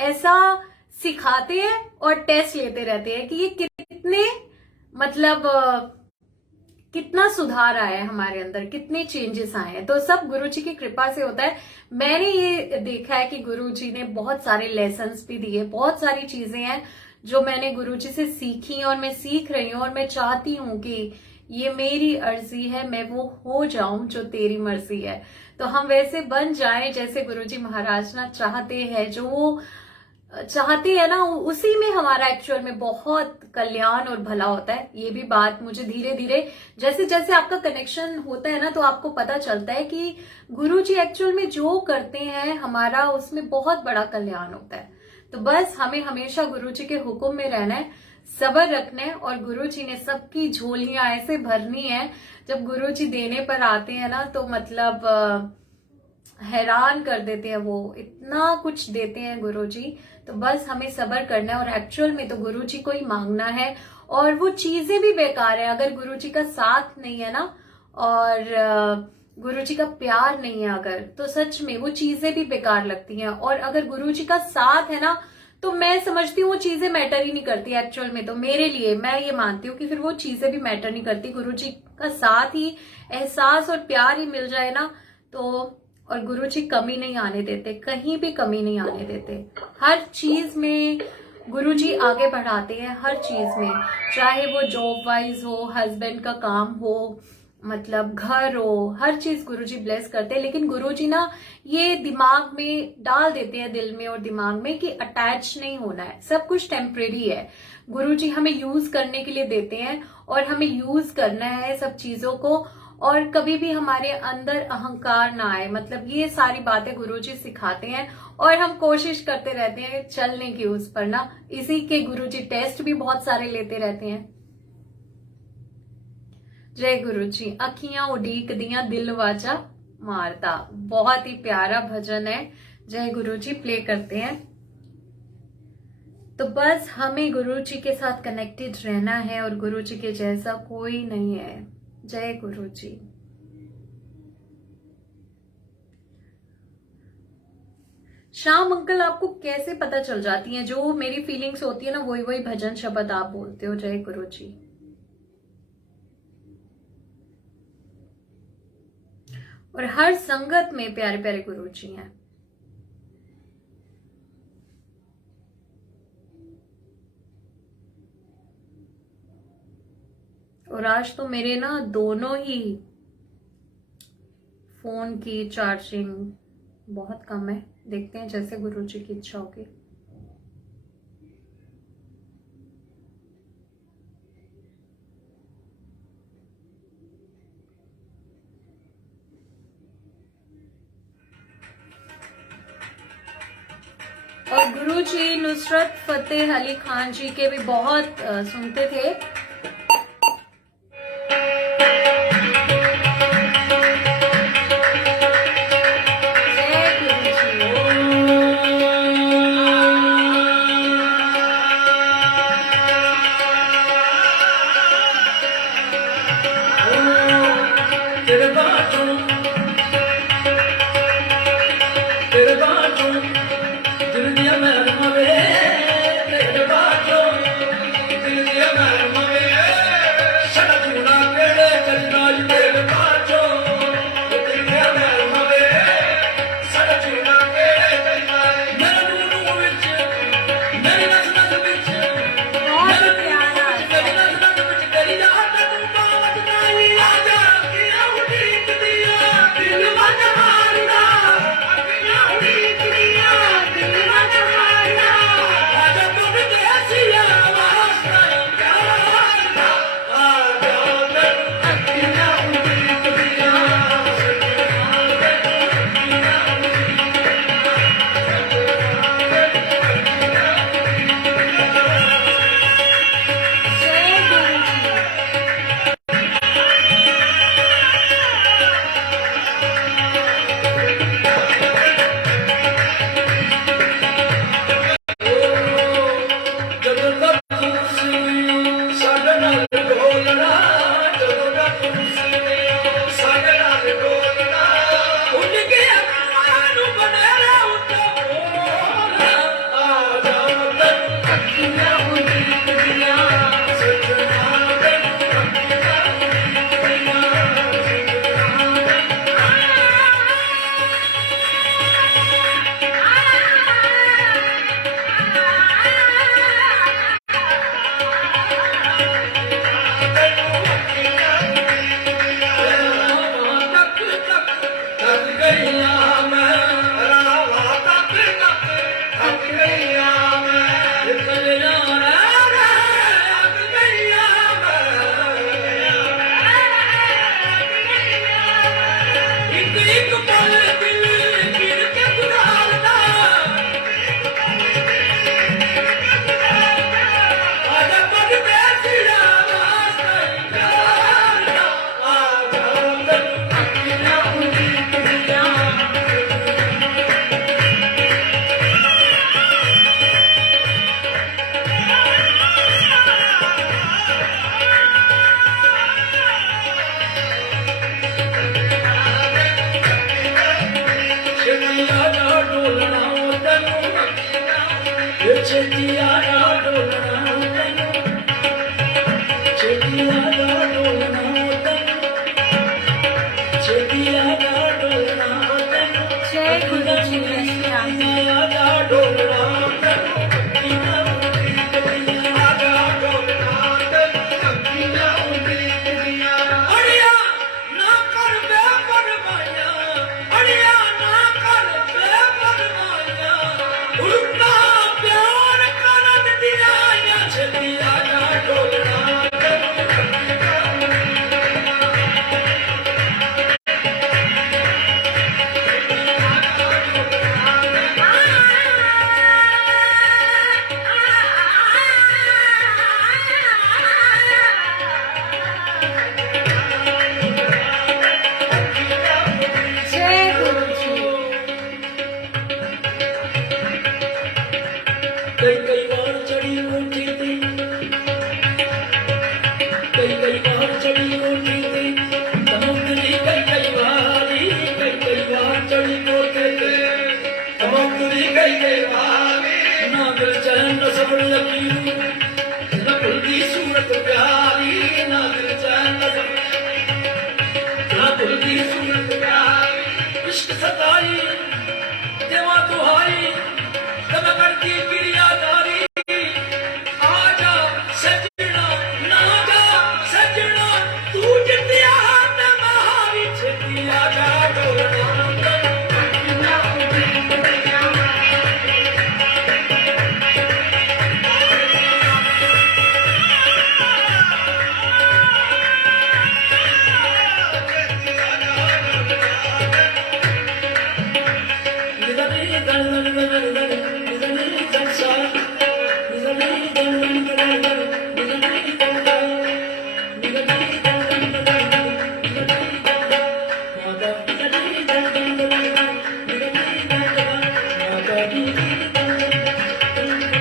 ऐसा सिखाते हैं और टेस्ट लेते रहते हैं कि ये कितने मतलब कितना सुधार आया है हमारे अंदर, कितने चेंजेस आए हैं। तो सब गुरुजी की कृपा से होता है। मैंने ये देखा है कि गुरुजी ने बहुत सारे लेसन्स भी दिए, बहुत सारी चीजें हैं जो मैंने गुरुजी से सीखी और मैं सीख रही हूँ। और मैं चाहती हूँ कि ये मेरी अर्जी है, मैं वो हो जाऊं जो तेरी मर्जी है। तो हम वैसे बन जाएं जैसे गुरुजी महाराज ना चाहते हैं। जो वो चाहते हैं ना उसी में हमारा एक्चुअल में बहुत कल्याण और भला होता है। ये भी बात मुझे धीरे धीरे जैसे जैसे आपका कनेक्शन होता है ना तो आपको पता चलता है कि गुरुजी एक्चुअल में जो करते हैं हमारा उसमें बहुत बड़ा कल्याण होता है। तो बस हमें हमेशा गुरुजी के हुक्म में रहना है, सब्र रखना है। और गुरुजी ने सबकी झोलियां ऐसे भरनी है, जब गुरुजी देने पर आते हैं ना तो मतलब हैरान कर देते हैं। वो इतना कुछ देते हैं गुरुजी। तो बस हमें सब्र करना है और एक्चुअल में तो गुरुजी को ही मांगना है। और वो चीजें भी बेकार है अगर गुरुजी का साथ नहीं है ना, और गुरुजी का प्यार नहीं है अगर, तो सच में वो चीजें भी बेकार लगती हैं। और अगर गुरुजी का साथ है ना तो मैं समझती हूँ वो चीजें मैटर ही नहीं करती एक्चुअल में। तो मेरे लिए मैं ये मानती हूँ कि फिर वो चीजें भी मैटर नहीं करती। गुरुजी का साथ ही, एहसास और प्यार ही मिल जाए ना तो। और गुरुजी कमी नहीं आने देते, कहीं भी कमी नहीं आने देते। हर चीज में गुरुजी आगे बढ़ाते हैं, हर चीज में, चाहे वो जॉब वाइज हो, हस्बैंड का काम हो, मतलब घर हो, हर चीज गुरुजी ब्लेस करते हैं। लेकिन गुरुजी ना ये दिमाग में डाल देते हैं, दिल में और दिमाग में, कि अटैच नहीं होना है, सब कुछ टेम्परेरी है। गुरुजी हमें यूज करने के लिए देते हैं और हमें यूज करना है सब चीजों को, और कभी भी हमारे अंदर अहंकार ना आए। मतलब ये सारी बातें गुरुजी सिखाते हैं और हम कोशिश करते रहते हैं चलने की उस पर ना। इसी के गुरुजी टेस्ट भी बहुत सारे लेते रहते हैं। जय गुरु जी। अखियां उडीक दिया दिल वाचा मारता, बहुत ही प्यारा भजन है। जय गुरु जी प्ले करते हैं। तो बस हमें गुरु जी के साथ कनेक्टेड रहना है और गुरु जी के जैसा कोई नहीं है। जय गुरु जी। श्याम अंकल, आपको कैसे पता चल जाती है? जो मेरी फीलिंग्स होती है ना, वही वही भजन शब्द आप बोलते हो। जय गुरु जी। और हर संगत में प्यारे प्यारे गुरु जी हैं। और आज तो मेरे ना दोनों ही फोन की चार्जिंग बहुत कम है। देखते हैं जैसे गुरु जी की इच्छा होगी। और गुरु जी नुसरत फतेह अली खान जी के भी बहुत सुनते थे। मैं की क्रियादारी आजा सजना नागा सजना तू जितिया न महारी छती आजा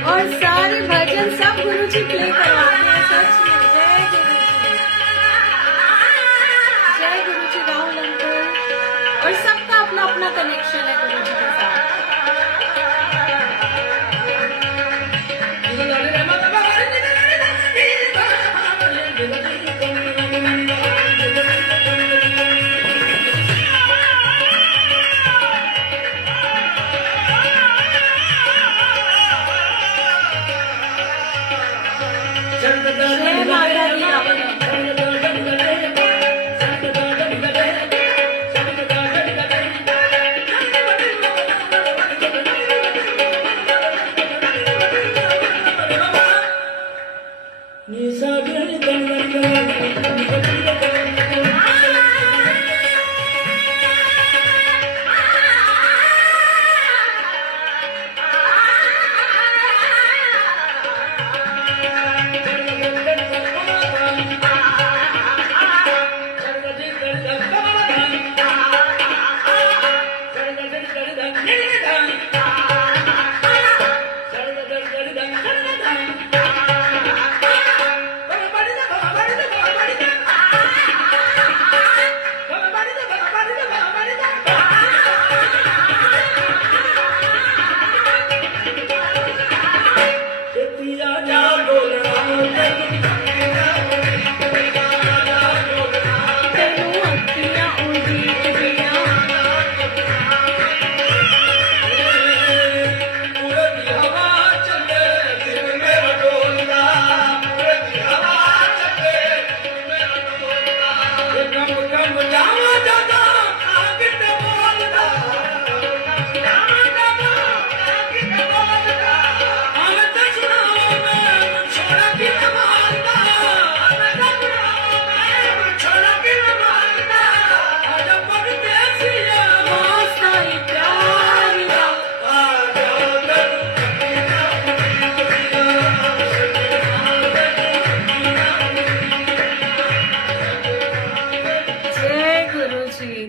और सारे भजन सब गुरुजी प्ले करवाते हैं सच में। जय गुरुजी, जय गुरुजी राहुल अंकल। और सबका अपना अपना कनेक्शन है गुरुजी के साथ। जय माता दी राहुल अंकल।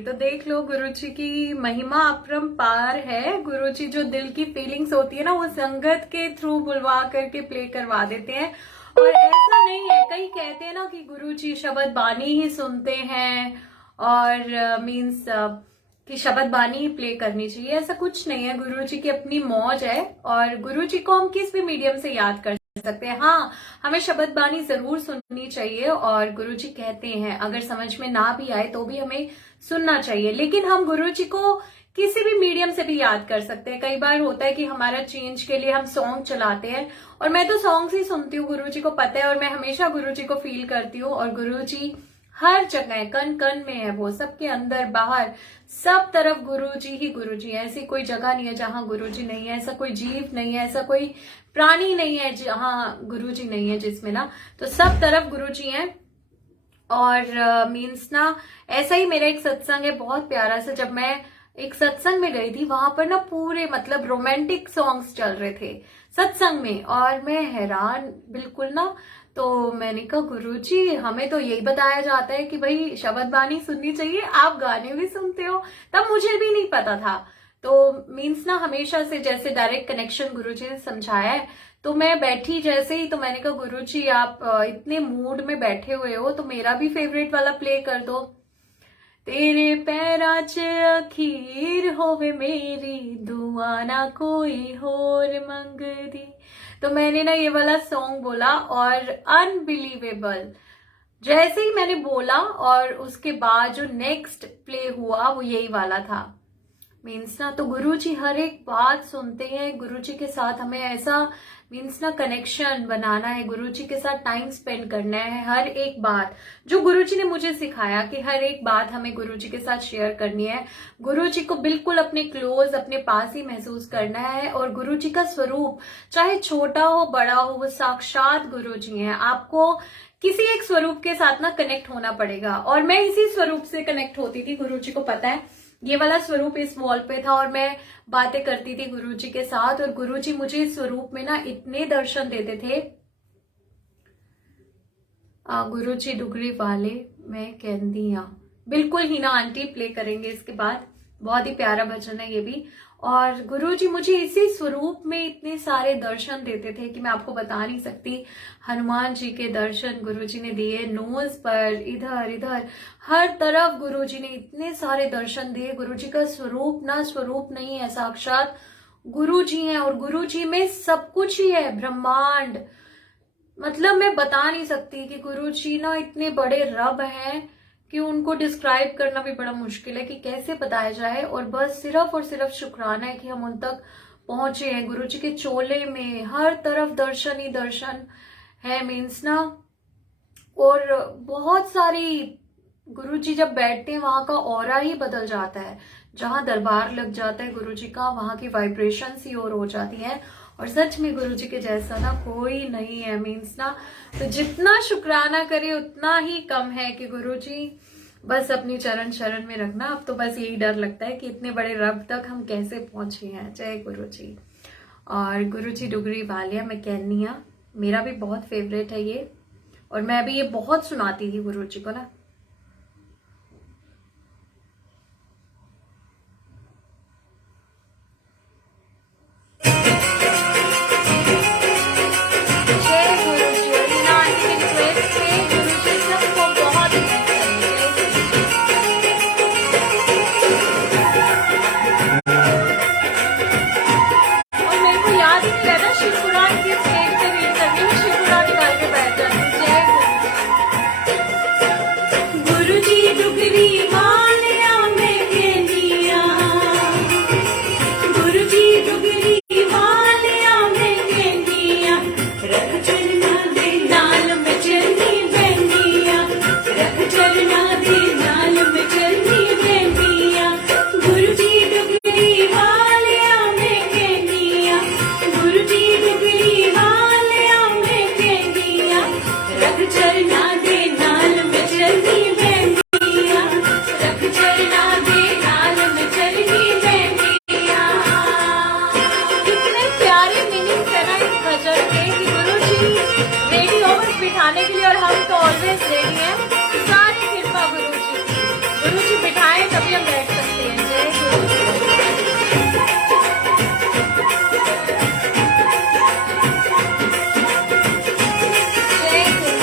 तो देख लो गुरुजी की महिमा अपरंपार है। गुरुजी जो दिल की फीलिंग्स होती है ना, वो संगत के थ्रू बुलवा करके प्ले करवा देते हैं। और ऐसा नहीं है, कई कहते हैं ना कि गुरुजी शब्द बानी ही सुनते हैं और मीन्स कि शब्द बानी ही प्ले करनी चाहिए। ऐसा कुछ नहीं है, गुरुजी की अपनी मौज है और गुरुजी को हम किस भी मीडियम से याद कर सकते हैं। हाँ, हमें शब्द बानी जरूर सुननी चाहिए और गुरुजी कहते हैं अगर समझ में ना भी आए तो भी हमें सुनना चाहिए, लेकिन हम गुरुजी को किसी भी मीडियम से भी याद कर सकते हैं। कई बार होता है कि हमारा चेंज के लिए हम सॉन्ग चलाते हैं और मैं तो सॉन्ग्स ही सुनती हूँ, गुरुजी को पता है और मैं हमेशा गुरुजी को फील करती हूँ। और गुरुजी हर जगह कन कन में है, वो सबके अंदर बाहर सब तरफ गुरुजी ही गुरुजी है। ऐसी कोई जगह नहीं है जहां गुरुजी नहीं है, ऐसा कोई जीव नहीं है, ऐसा कोई प्राणी नहीं है जहां गुरुजी नहीं है, जिसमें ना तो सब तरफ गुरुजी हैं। और मीन्स ना ऐसा ही मेरा एक सत्संग है बहुत प्यारा सा, जब मैं एक सत्संग में गई थी, वहां पर ना पूरे मतलब रोमांटिक सॉन्ग्स चल रहे थे सत्संग में और मैं हैरान बिल्कुल ना। तो मैंने कहा गुरुजी हमें तो यही बताया जाता है कि भाई शब्द बानी सुननी चाहिए, आप गाने भी सुनते हो, तब मुझे भी नहीं पता था। तो मीन्स ना हमेशा से जैसे डायरेक्ट कनेक्शन गुरुजी ने समझाया है। तो मैं बैठी जैसे ही तो मैंने कहा गुरुजी आप इतने मूड में बैठे हुए हो तो मेरा भी फेवरेट वाला प्ले कर दो। तेरे पैरा च अखीर होवे मेरी दुआ ना कोई होर मंगदी। तो मैंने ना ये वाला सॉन्ग बोला और अनबिलीवेबल जैसे ही मैंने बोला और उसके बाद जो नेक्स्ट प्ले हुआ वो यही वाला था। मीन्स ना, तो गुरुजी हर एक बात सुनते हैं। गुरुजी के साथ हमें ऐसा मीन्स ना कनेक्शन बनाना है, गुरुजी के साथ टाइम स्पेंड करना है। हर एक बात जो गुरुजी ने मुझे सिखाया कि हर एक बात हमें गुरुजी के साथ शेयर करनी है, गुरुजी को बिल्कुल अपने क्लोज, अपने पास ही महसूस करना है। और गुरुजी का स्वरूप चाहे छोटा हो बड़ा हो, वो साक्षात गुरुजी हैं। आपको किसी एक स्वरूप के साथ ना कनेक्ट होना पड़ेगा, और मैं इसी स्वरूप से कनेक्ट होती थी। गुरुजी को पता है ये वाला स्वरूप इस वॉल पे था, और मैं बातें करती थी गुरुजी के साथ, और गुरुजी मुझे इस स्वरूप में ना इतने दर्शन देते थे। गुरुजी डुगरी वाले मैं कहती बिल्कुल हिना आंटी प्ले करेंगे इसके बाद। बहुत ही प्यारा भजन है ये भी। और गुरुजी मुझे इसी स्वरूप में इतने सारे दर्शन देते थे कि मैं आपको बता नहीं सकती। हनुमान जी के दर्शन गुरुजी ने दिए, नोज पर, इधर इधर हर तरफ गुरुजी ने इतने सारे दर्शन दिए। गुरुजी का स्वरूप ना स्वरूप नहीं है, साक्षात गुरुजी हैं। और गुरुजी में सब कुछ ही है, ब्रह्मांड। मतलब मैं बता नहीं सकती कि गुरुजी ना इतने बड़े रब हैं कि उनको डिस्क्राइब करना भी बड़ा मुश्किल है कि कैसे बताया जाए। और बस सिर्फ और सिर्फ शुक्राना है कि हम उन तक पहुंचे हैं। गुरुजी के चोले में हर तरफ दर्शन ही दर्शन है, मीन्स ना। और बहुत सारी गुरुजी जब बैठते हैं वहां का ऑरा ही बदल जाता है। जहां दरबार लग जाता है गुरुजी का, वहां की वाइब्रेशंस ही और हो जाती हैं। और सच में गुरुजी के जैसा ना कोई नहीं है, मीन्स ना। तो जितना शुक्राना करे उतना ही कम है कि गुरुजी बस अपनी चरण शरण में रखना। अब तो बस यही डर लगता है कि इतने बड़े रब तक हम कैसे पहुंचे हैं। जय गुरुजी। और गुरुजी डुगरी वालिया मैं कहनिया, मेरा भी बहुत फेवरेट है ये, और मैं भी ये बहुत सुनाती थी गुरुजी को ना। बिठाने के लिए, और हम तो ऑलवेज रेडी हैं। सारी कृपा गुरुजी की। गुरुजी बिठाएं तभी हम बैठ सकते हैं। जय गुरुजी। जय गुरुजी।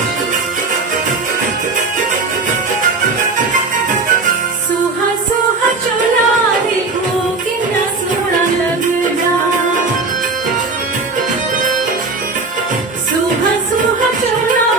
सुहा सुहा चोला देखो कितना सोहना लगदा। सुहा सुहा चोला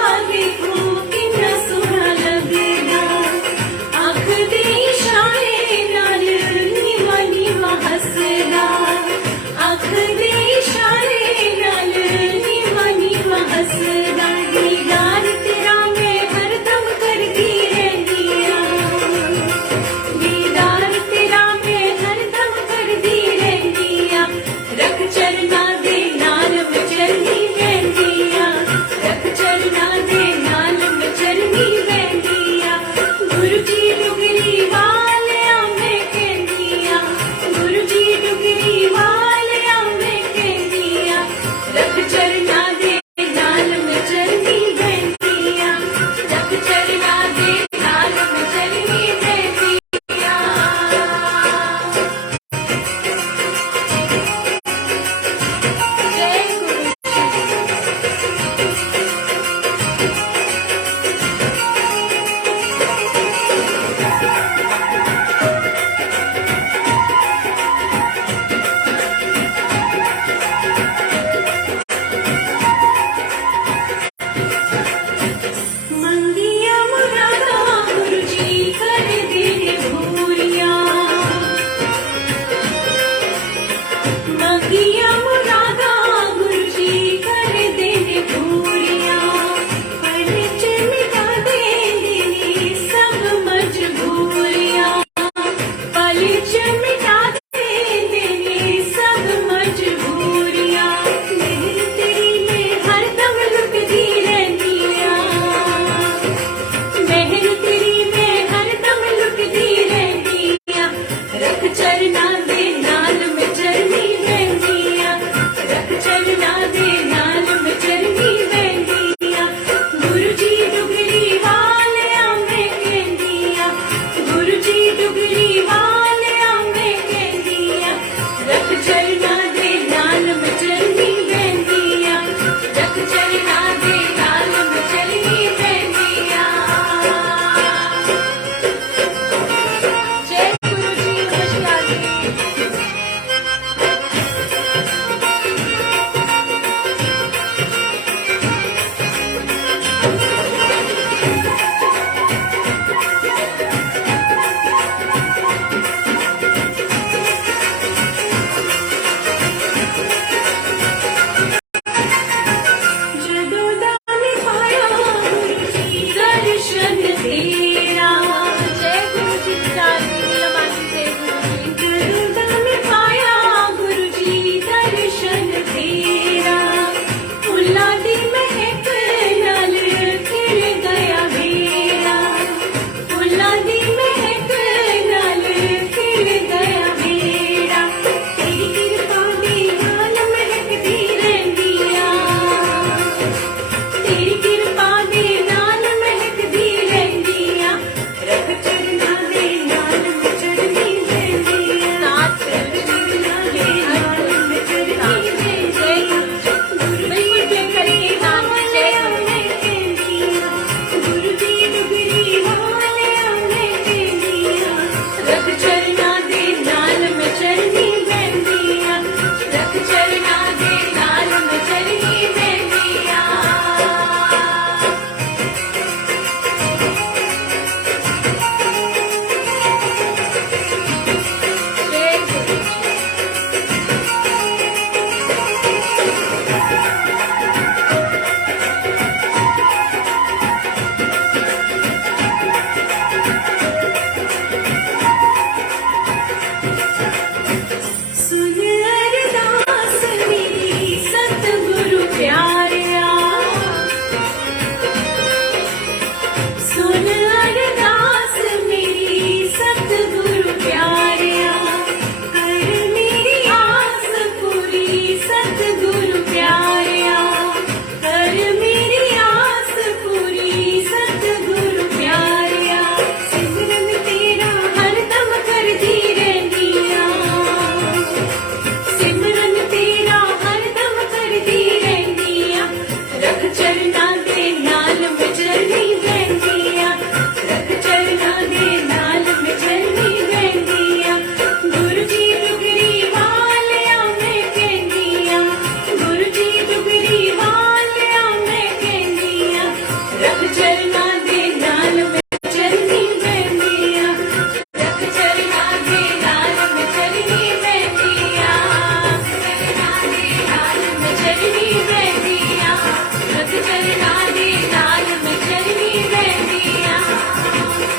नाले नाल मैं चलनी रहनिया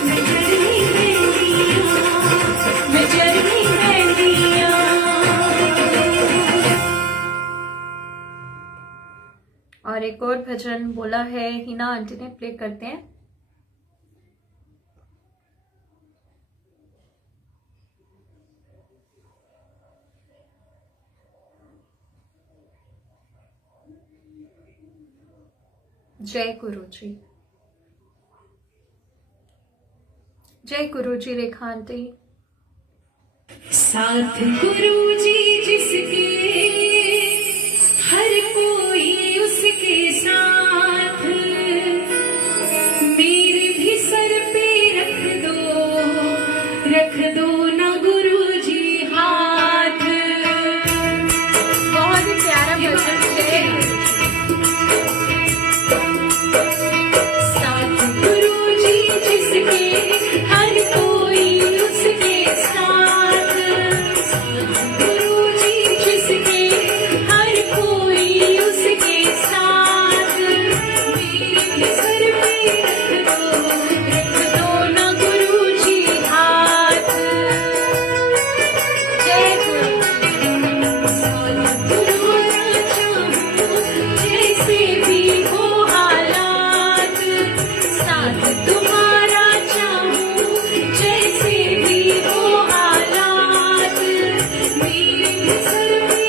मैं चलनी रहनिया मैं चलनी रहनिया और एक और भजन बोला है हिना आंटी ने, प्ले करते हैं। जय गुरु जी, जय गुरु जी रेखा आंटी। साथ गुरु जी जिसके हर कोई उसके साथ मेरे भी सर पे रख दो ना गुरु जी हाथ। बहुत ही प्यारा भजन, जय गुरु जी। साथ गुरु जी जिसके हर कोई उसके साथ गुरु जी जिसके हर कोई उसके साथ मेरे भी सर पे रख दो ना गुरु जी हाथ। जय गुरु जी। गुरु ना चाहूं जैसे भी हो हालात साथ तुम्हारा चाहूं जैसे भी हो हालात मेरे सर पे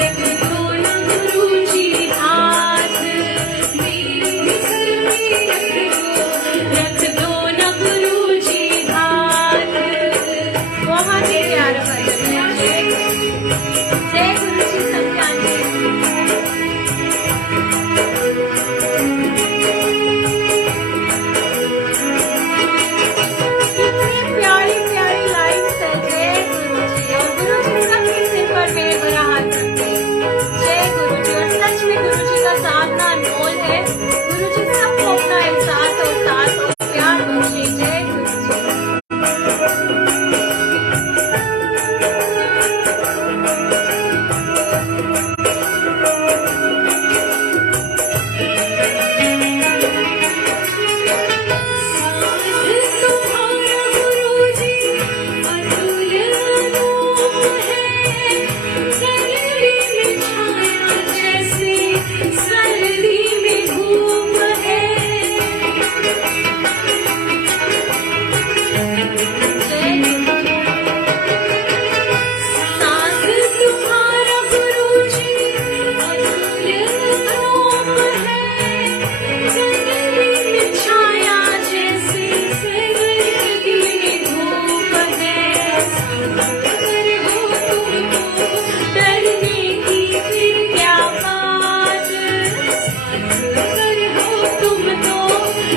रख दो ना गुरु जी हाथ। मेरे सर पे रख दो ना गुरु जी हाथ। बहुत ही प्यारा भजन है, जय गुरु जी संज्ञान जी। कितनी प्यारी प्यारी लाइन्स है, जय गुरु जी। और गुरु जी सबके सिर पर मेरे बड़ा हाथ रखते हैं, जय गुरु जी। और सच में गुरु जी का सामना अनमोल है। गुरु जी सबको अपना एहसास और साथ और प्यार बख्शे, जय गुरु जी। साथ तुम्हारा गुरु जी अतुल अनूप है गर्मी में छाया जैसे सर्दी में धूप है। जय गुरु जी। साथ तुम्हारा गुरु जी अतुल अनूप है गर्मी में छाया जैसे सर्दी में धूप है। अगर हो तुमको डरने की फिर क्या बात अगर हो तुम तो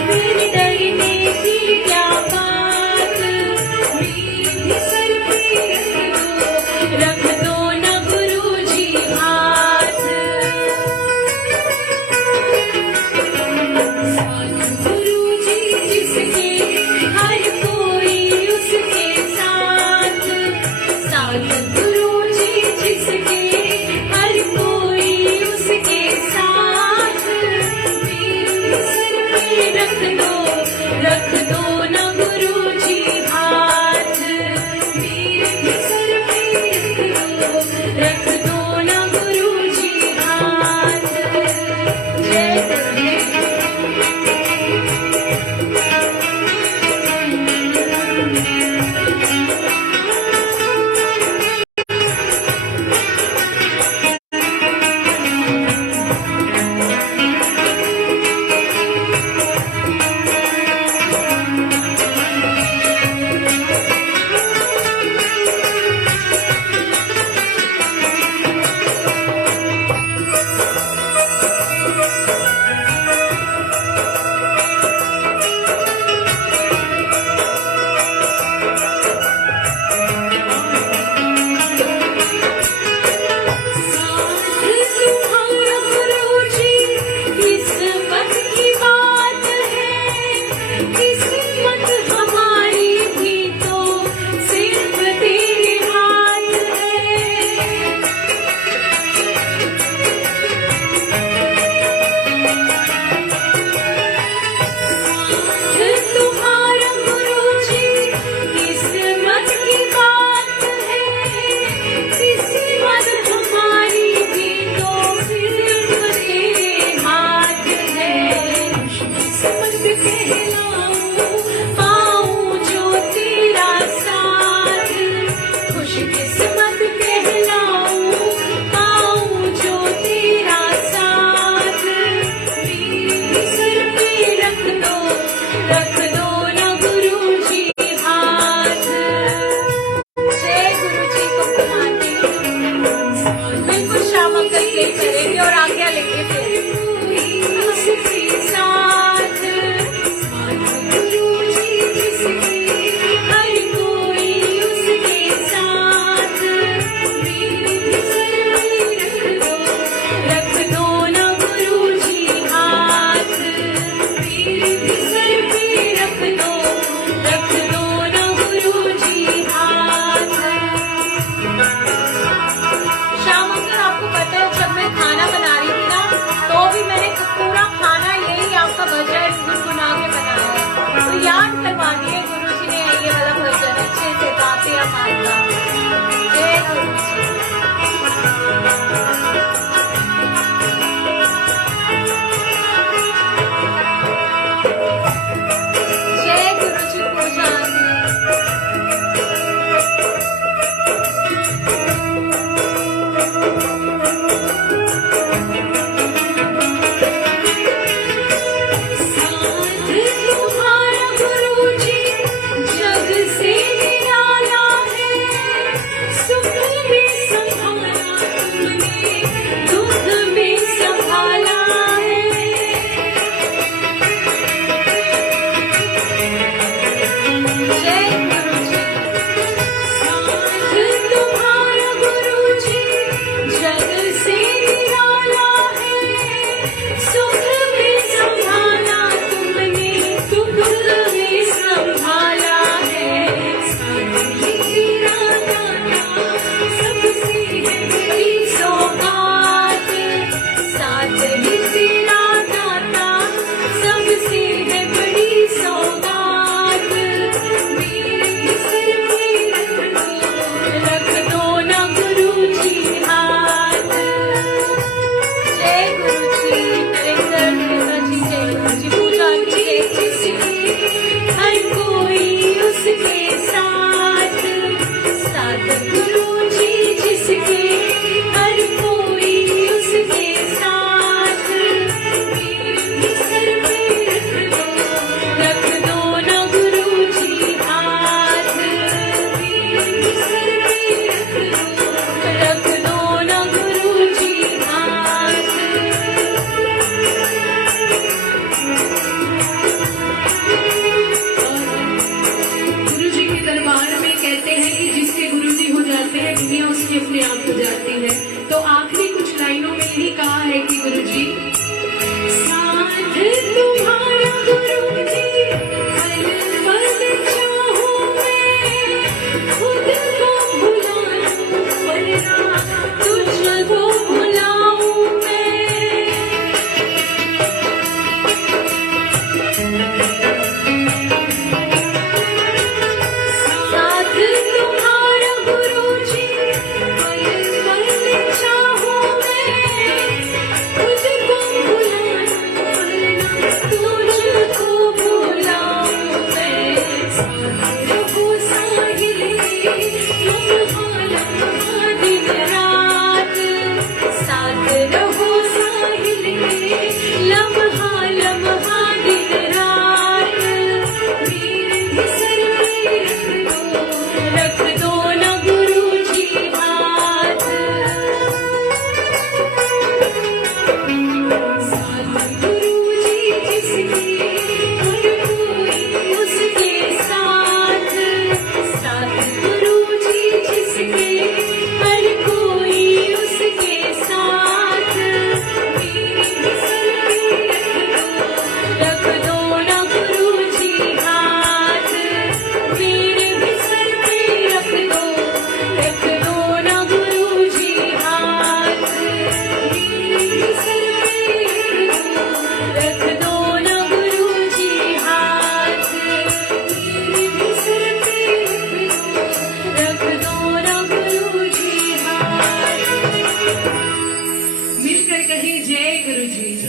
फिर डरने की क्या बात मेरे सर पे रख दो ना गुरु जी हाथ। गुरु जी जिसके हर कोई उसके साथ गुरु जी जिसके हर कोई उसके साथ मेरे सर पे रख दो ना गुरु जी हाथ। मेरे सर पे रख दो ना गुरु जी हाथ। जय गुरु जी।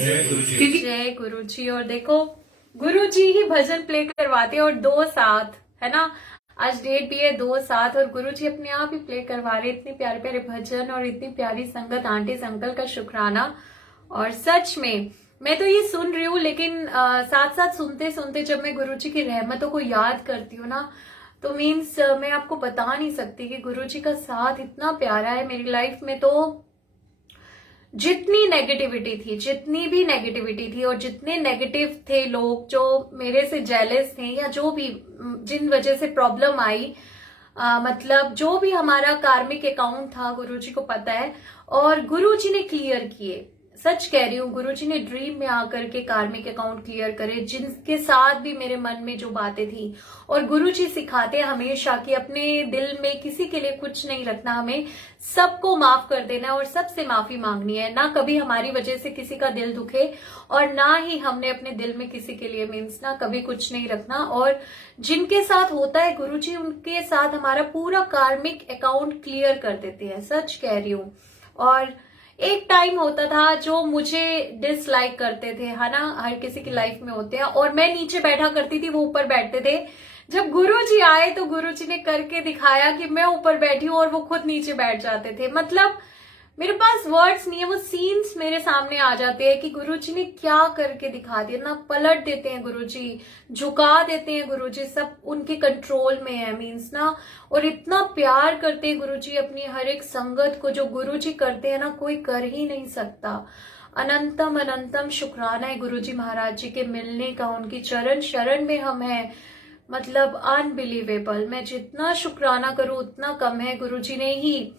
क्योंकि जय गुरु जी। और देखो गुरु जी ही भजन प्ले करवाते हैं और 2-7, है ना। आज डेट भी है 2-7 और गुरु जी अपने आप ही प्ले करवा रहे, इतने प्यारे प्यारे भजन और इतनी प्यारी संगत, आंटी अंकल का शुक्राना। और सच में मैं तो ये सुन रही हूँ, लेकिन साथ साथ सुनते सुनते जब मैं गुरु जी की रहमतों को याद करती हूँ ना, तो मीन्स मैं आपको बता नहीं सकती कि गुरु जी का साथ इतना प्यारा है मेरी लाइफ में। तो जितनी भी नेगेटिविटी थी और जितने नेगेटिव थे लोग जो मेरे से जेलस थे या जो भी जिन वजह से प्रॉब्लम आई, मतलब जो भी हमारा कार्मिक अकाउंट था गुरुजी को पता है और गुरुजी ने क्लियर किए। सच कह रही हूँ, गुरुजी ने ड्रीम में आकर के कार्मिक अकाउंट क्लियर करे, जिनके साथ भी मेरे मन में जो बातें थी। और गुरुजी सिखाते हैं हमेशा कि अपने दिल में किसी के लिए कुछ नहीं रखना, हमें सबको माफ कर देना और सबसे माफी मांगनी है। ना कभी हमारी वजह से किसी का दिल दुखे और ना ही हमने अपने दिल में किसी के लिए मीन्स ना कभी कुछ नहीं रखना। और जिनके साथ होता है गुरुजी, उनके साथ हमारा पूरा कार्मिक अकाउंट क्लियर कर देते हैं। सच कह रही हूँ। और एक टाइम होता था जो मुझे डिसलाइक करते थे, है ना, हर किसी की लाइफ में होते हैं, और मैं नीचे बैठा करती थी, वो ऊपर बैठते थे। जब गुरुजी आए तो गुरुजी ने करके दिखाया कि मैं ऊपर बैठी हूं और वो खुद नीचे बैठ जाते थे। मतलब मेरे पास वर्ड्स नहीं है, वो सीन्स मेरे सामने आ जाते हैं कि गुरुजी ने क्या करके दिखा दिया ना। पलट देते हैं गुरुजी, झुका देते हैं गुरुजी, सब उनके कंट्रोल में है मीन्स ना। और इतना प्यार करते हैं गुरुजी अपनी हर एक संगत को, जो गुरुजी करते हैं ना कोई कर ही नहीं सकता। अनंतम अनंतम शुक्राना है गुरुजी महाराज जी के मिलने का, उनकी चरण शरण में हम हैं। मतलब अनबिलीवेबल, मैं जितना शुक्राना करूं उतना कम है। गुरुजी ने ही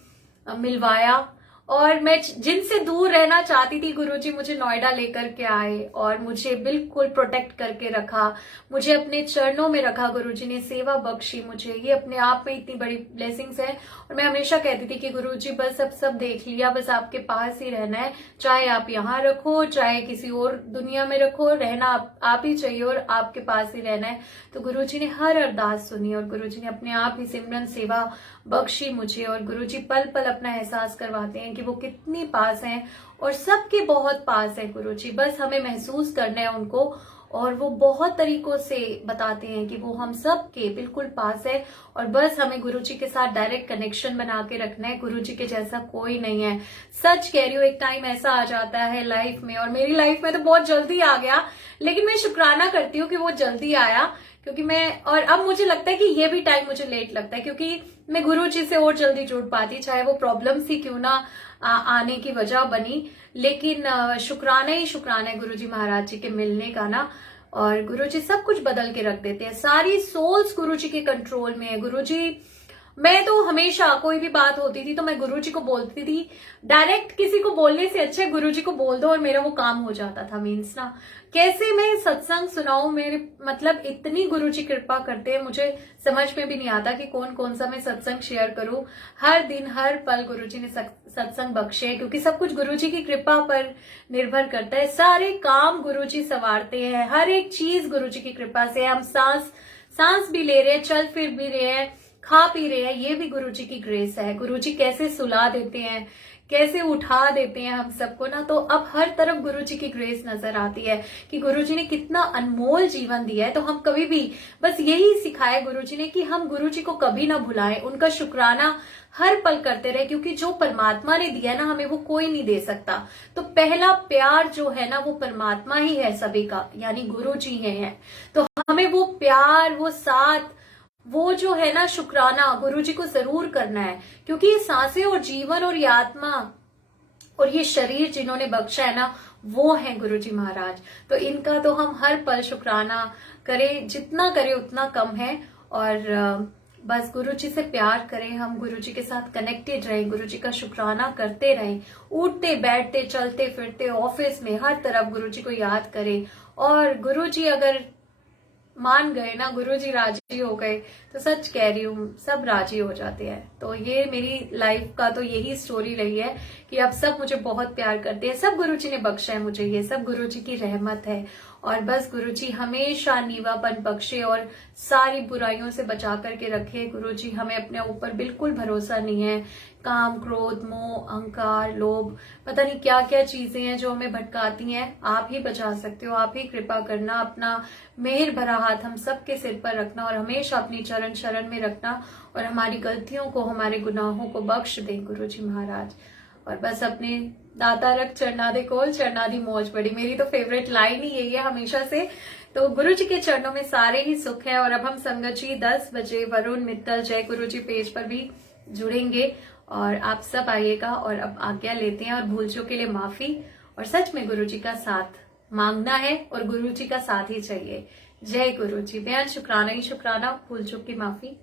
मिलवाया। और मैं जिनसे दूर रहना चाहती थी, गुरुजी मुझे नोएडा लेकर के आए और मुझे बिल्कुल प्रोटेक्ट करके रखा, मुझे अपने चरणों में रखा। गुरुजी ने सेवा बख्शी मुझे, ये अपने आप में इतनी बड़ी ब्लेसिंग्स है। और मैं हमेशा कहती थी कि गुरुजी बस अब सब देख लिया, बस आपके पास ही रहना है, चाहे आप यहाँ रखो चाहे किसी और दुनिया में रखो, रहना आप ही चाहिए और आपके पास ही रहना है। तो गुरुजी ने हर अरदास सुनी और गुरुजी ने अपने आप ही सिमरन सेवा बख्शी मुझे। और गुरुजी पल पल अपना एहसास करवाते हैं कि वो कितनी पास हैं और सबके बहुत पास है गुरुजी, बस हमें महसूस करना है उनको। और वो बहुत तरीकों से बताते हैं कि वो हम सब के बिल्कुल पास है और बस हमें गुरुजी के साथ डायरेक्ट कनेक्शन बना के रखना है। गुरुजी के जैसा कोई नहीं है। सच कह रही हूँ, एक टाइम ऐसा आ जाता है लाइफ में, और मेरी लाइफ में तो बहुत जल्दी आ गया, लेकिन मैं शुक्राना करती हूँ कि वो जल्दी आया, क्योंकि मैं, और अब मुझे लगता है कि ये भी टाइम मुझे लेट लगता है, क्योंकि मैं गुरुजी से और जल्दी जुड़ पाती, चाहे वो प्रॉब्लम्स ही क्यों ना आने की वजह बनी। लेकिन शुक्राना ही शुक्राना है गुरुजी महाराज जी के मिलने का ना। और गुरुजी सब कुछ बदल के रख देते हैं, सारी सोल्स गुरुजी के कंट्रोल में है। गुरुजी, मैं तो हमेशा कोई भी बात होती थी तो मैं गुरुजी को बोलती थी, डायरेक्ट किसी को बोलने से अच्छा गुरुजी को बोल दो और मेरा वो काम हो जाता था मीन्स ना। कैसे मैं सत्संग सुनाऊं, मेरे मतलब इतनी गुरुजी कृपा करते हैं, मुझे समझ में भी नहीं आता कि कौन कौन सा मैं सत्संग शेयर करूं। हर दिन हर पल गुरुजी ने सत्संग बख्शे, क्योंकि सब कुछ गुरुजी की कृपा पर निर्भर करता है। सारे काम गुरुजी संवारते हैं, हर एक चीज गुरुजी की कृपा से। हम सांस भी ले रहे हैं, चल फिर भी रहे हैं, खा पी रहे हैं, ये भी गुरुजी की ग्रेस है। गुरुजी कैसे सुला देते हैं, कैसे उठा देते हैं हम सबको ना। तो अब हर तरफ गुरुजी की ग्रेस नजर आती है कि गुरुजी ने कितना अनमोल जीवन दिया है। तो हम कभी भी बस यही सिखाया गुरुजी ने कि हम गुरुजी को कभी ना भुलाएं, उनका शुक्राना हर पल करते रहे, क्योंकि जो परमात्मा ने दिया ना हमें, वो कोई नहीं दे सकता। तो पहला प्यार जो है ना वो परमात्मा ही है सभी का, यानी गुरुजी है। तो हमें वो प्यार, वो साथ, वो जो है ना शुक्राना गुरुजी को जरूर करना है, क्योंकि ये सांसें और जीवन और ये आत्मा और ये शरीर जिन्होंने बख्शा है ना, वो है गुरुजी महाराज। तो इनका तो हम हर पल शुक्राना करें, जितना करें उतना कम है। और बस गुरुजी से प्यार करें, हम गुरुजी के साथ कनेक्टेड रहें, गुरुजी का शुक्राना करते रहें, उठते बैठते चलते फिरते ऑफिस में हर तरफ गुरुजी को याद करें। और गुरुजी अगर मान गए ना, गुरुजी राजी हो गए, तो सच कह रही हूँ सब राजी हो जाते हैं। तो ये मेरी लाइफ का तो यही स्टोरी रही है कि अब सब मुझे बहुत प्यार करते हैं। सब गुरुजी ने बख्शा है मुझे, ये सब गुरुजी की रहमत है। और बस गुरुजी हमेशा नीवापन बख्शे और सारी बुराइयों से बचा करके रखे। गुरुजी हमें अपने ऊपर बिल्कुल भरोसा नहीं है, काम, क्रोध, मोह, अहंकार, लोभ, पता नहीं क्या क्या चीजें हैं जो हमें भटकाती हैं। आप ही बचा सकते हो, आप ही कृपा करना, अपना मेहर भरा हाथ हम सबके सिर पर रखना और हमेशा अपनी चरण शरण में रखना और हमारी गलतियों को, हमारे गुनाहों को बख्श दें गुरुजी महाराज। और बस अपने दाता रख चरणादे कोल, चरणादी मौज बड़ी, मेरी तो फेवरेट लाइन ही यही है हमेशा से। तो गुरुजी के चरणों में सारे ही सुख है। और अब हम संगत जी 10 बजे वरुण मित्तल जय गुरुजी पेज पर भी जुड़ेंगे और आप सब आइएगा। और अब आज्ञा लेते हैं और भूल चूक के लिए माफी, और सच में गुरुजी का साथ मांगना है और गुरुजी का साथ ही चाहिए। जय गुरुजी। बेहद शुक्राना ही शुक्राना, भूल चूक की माफी।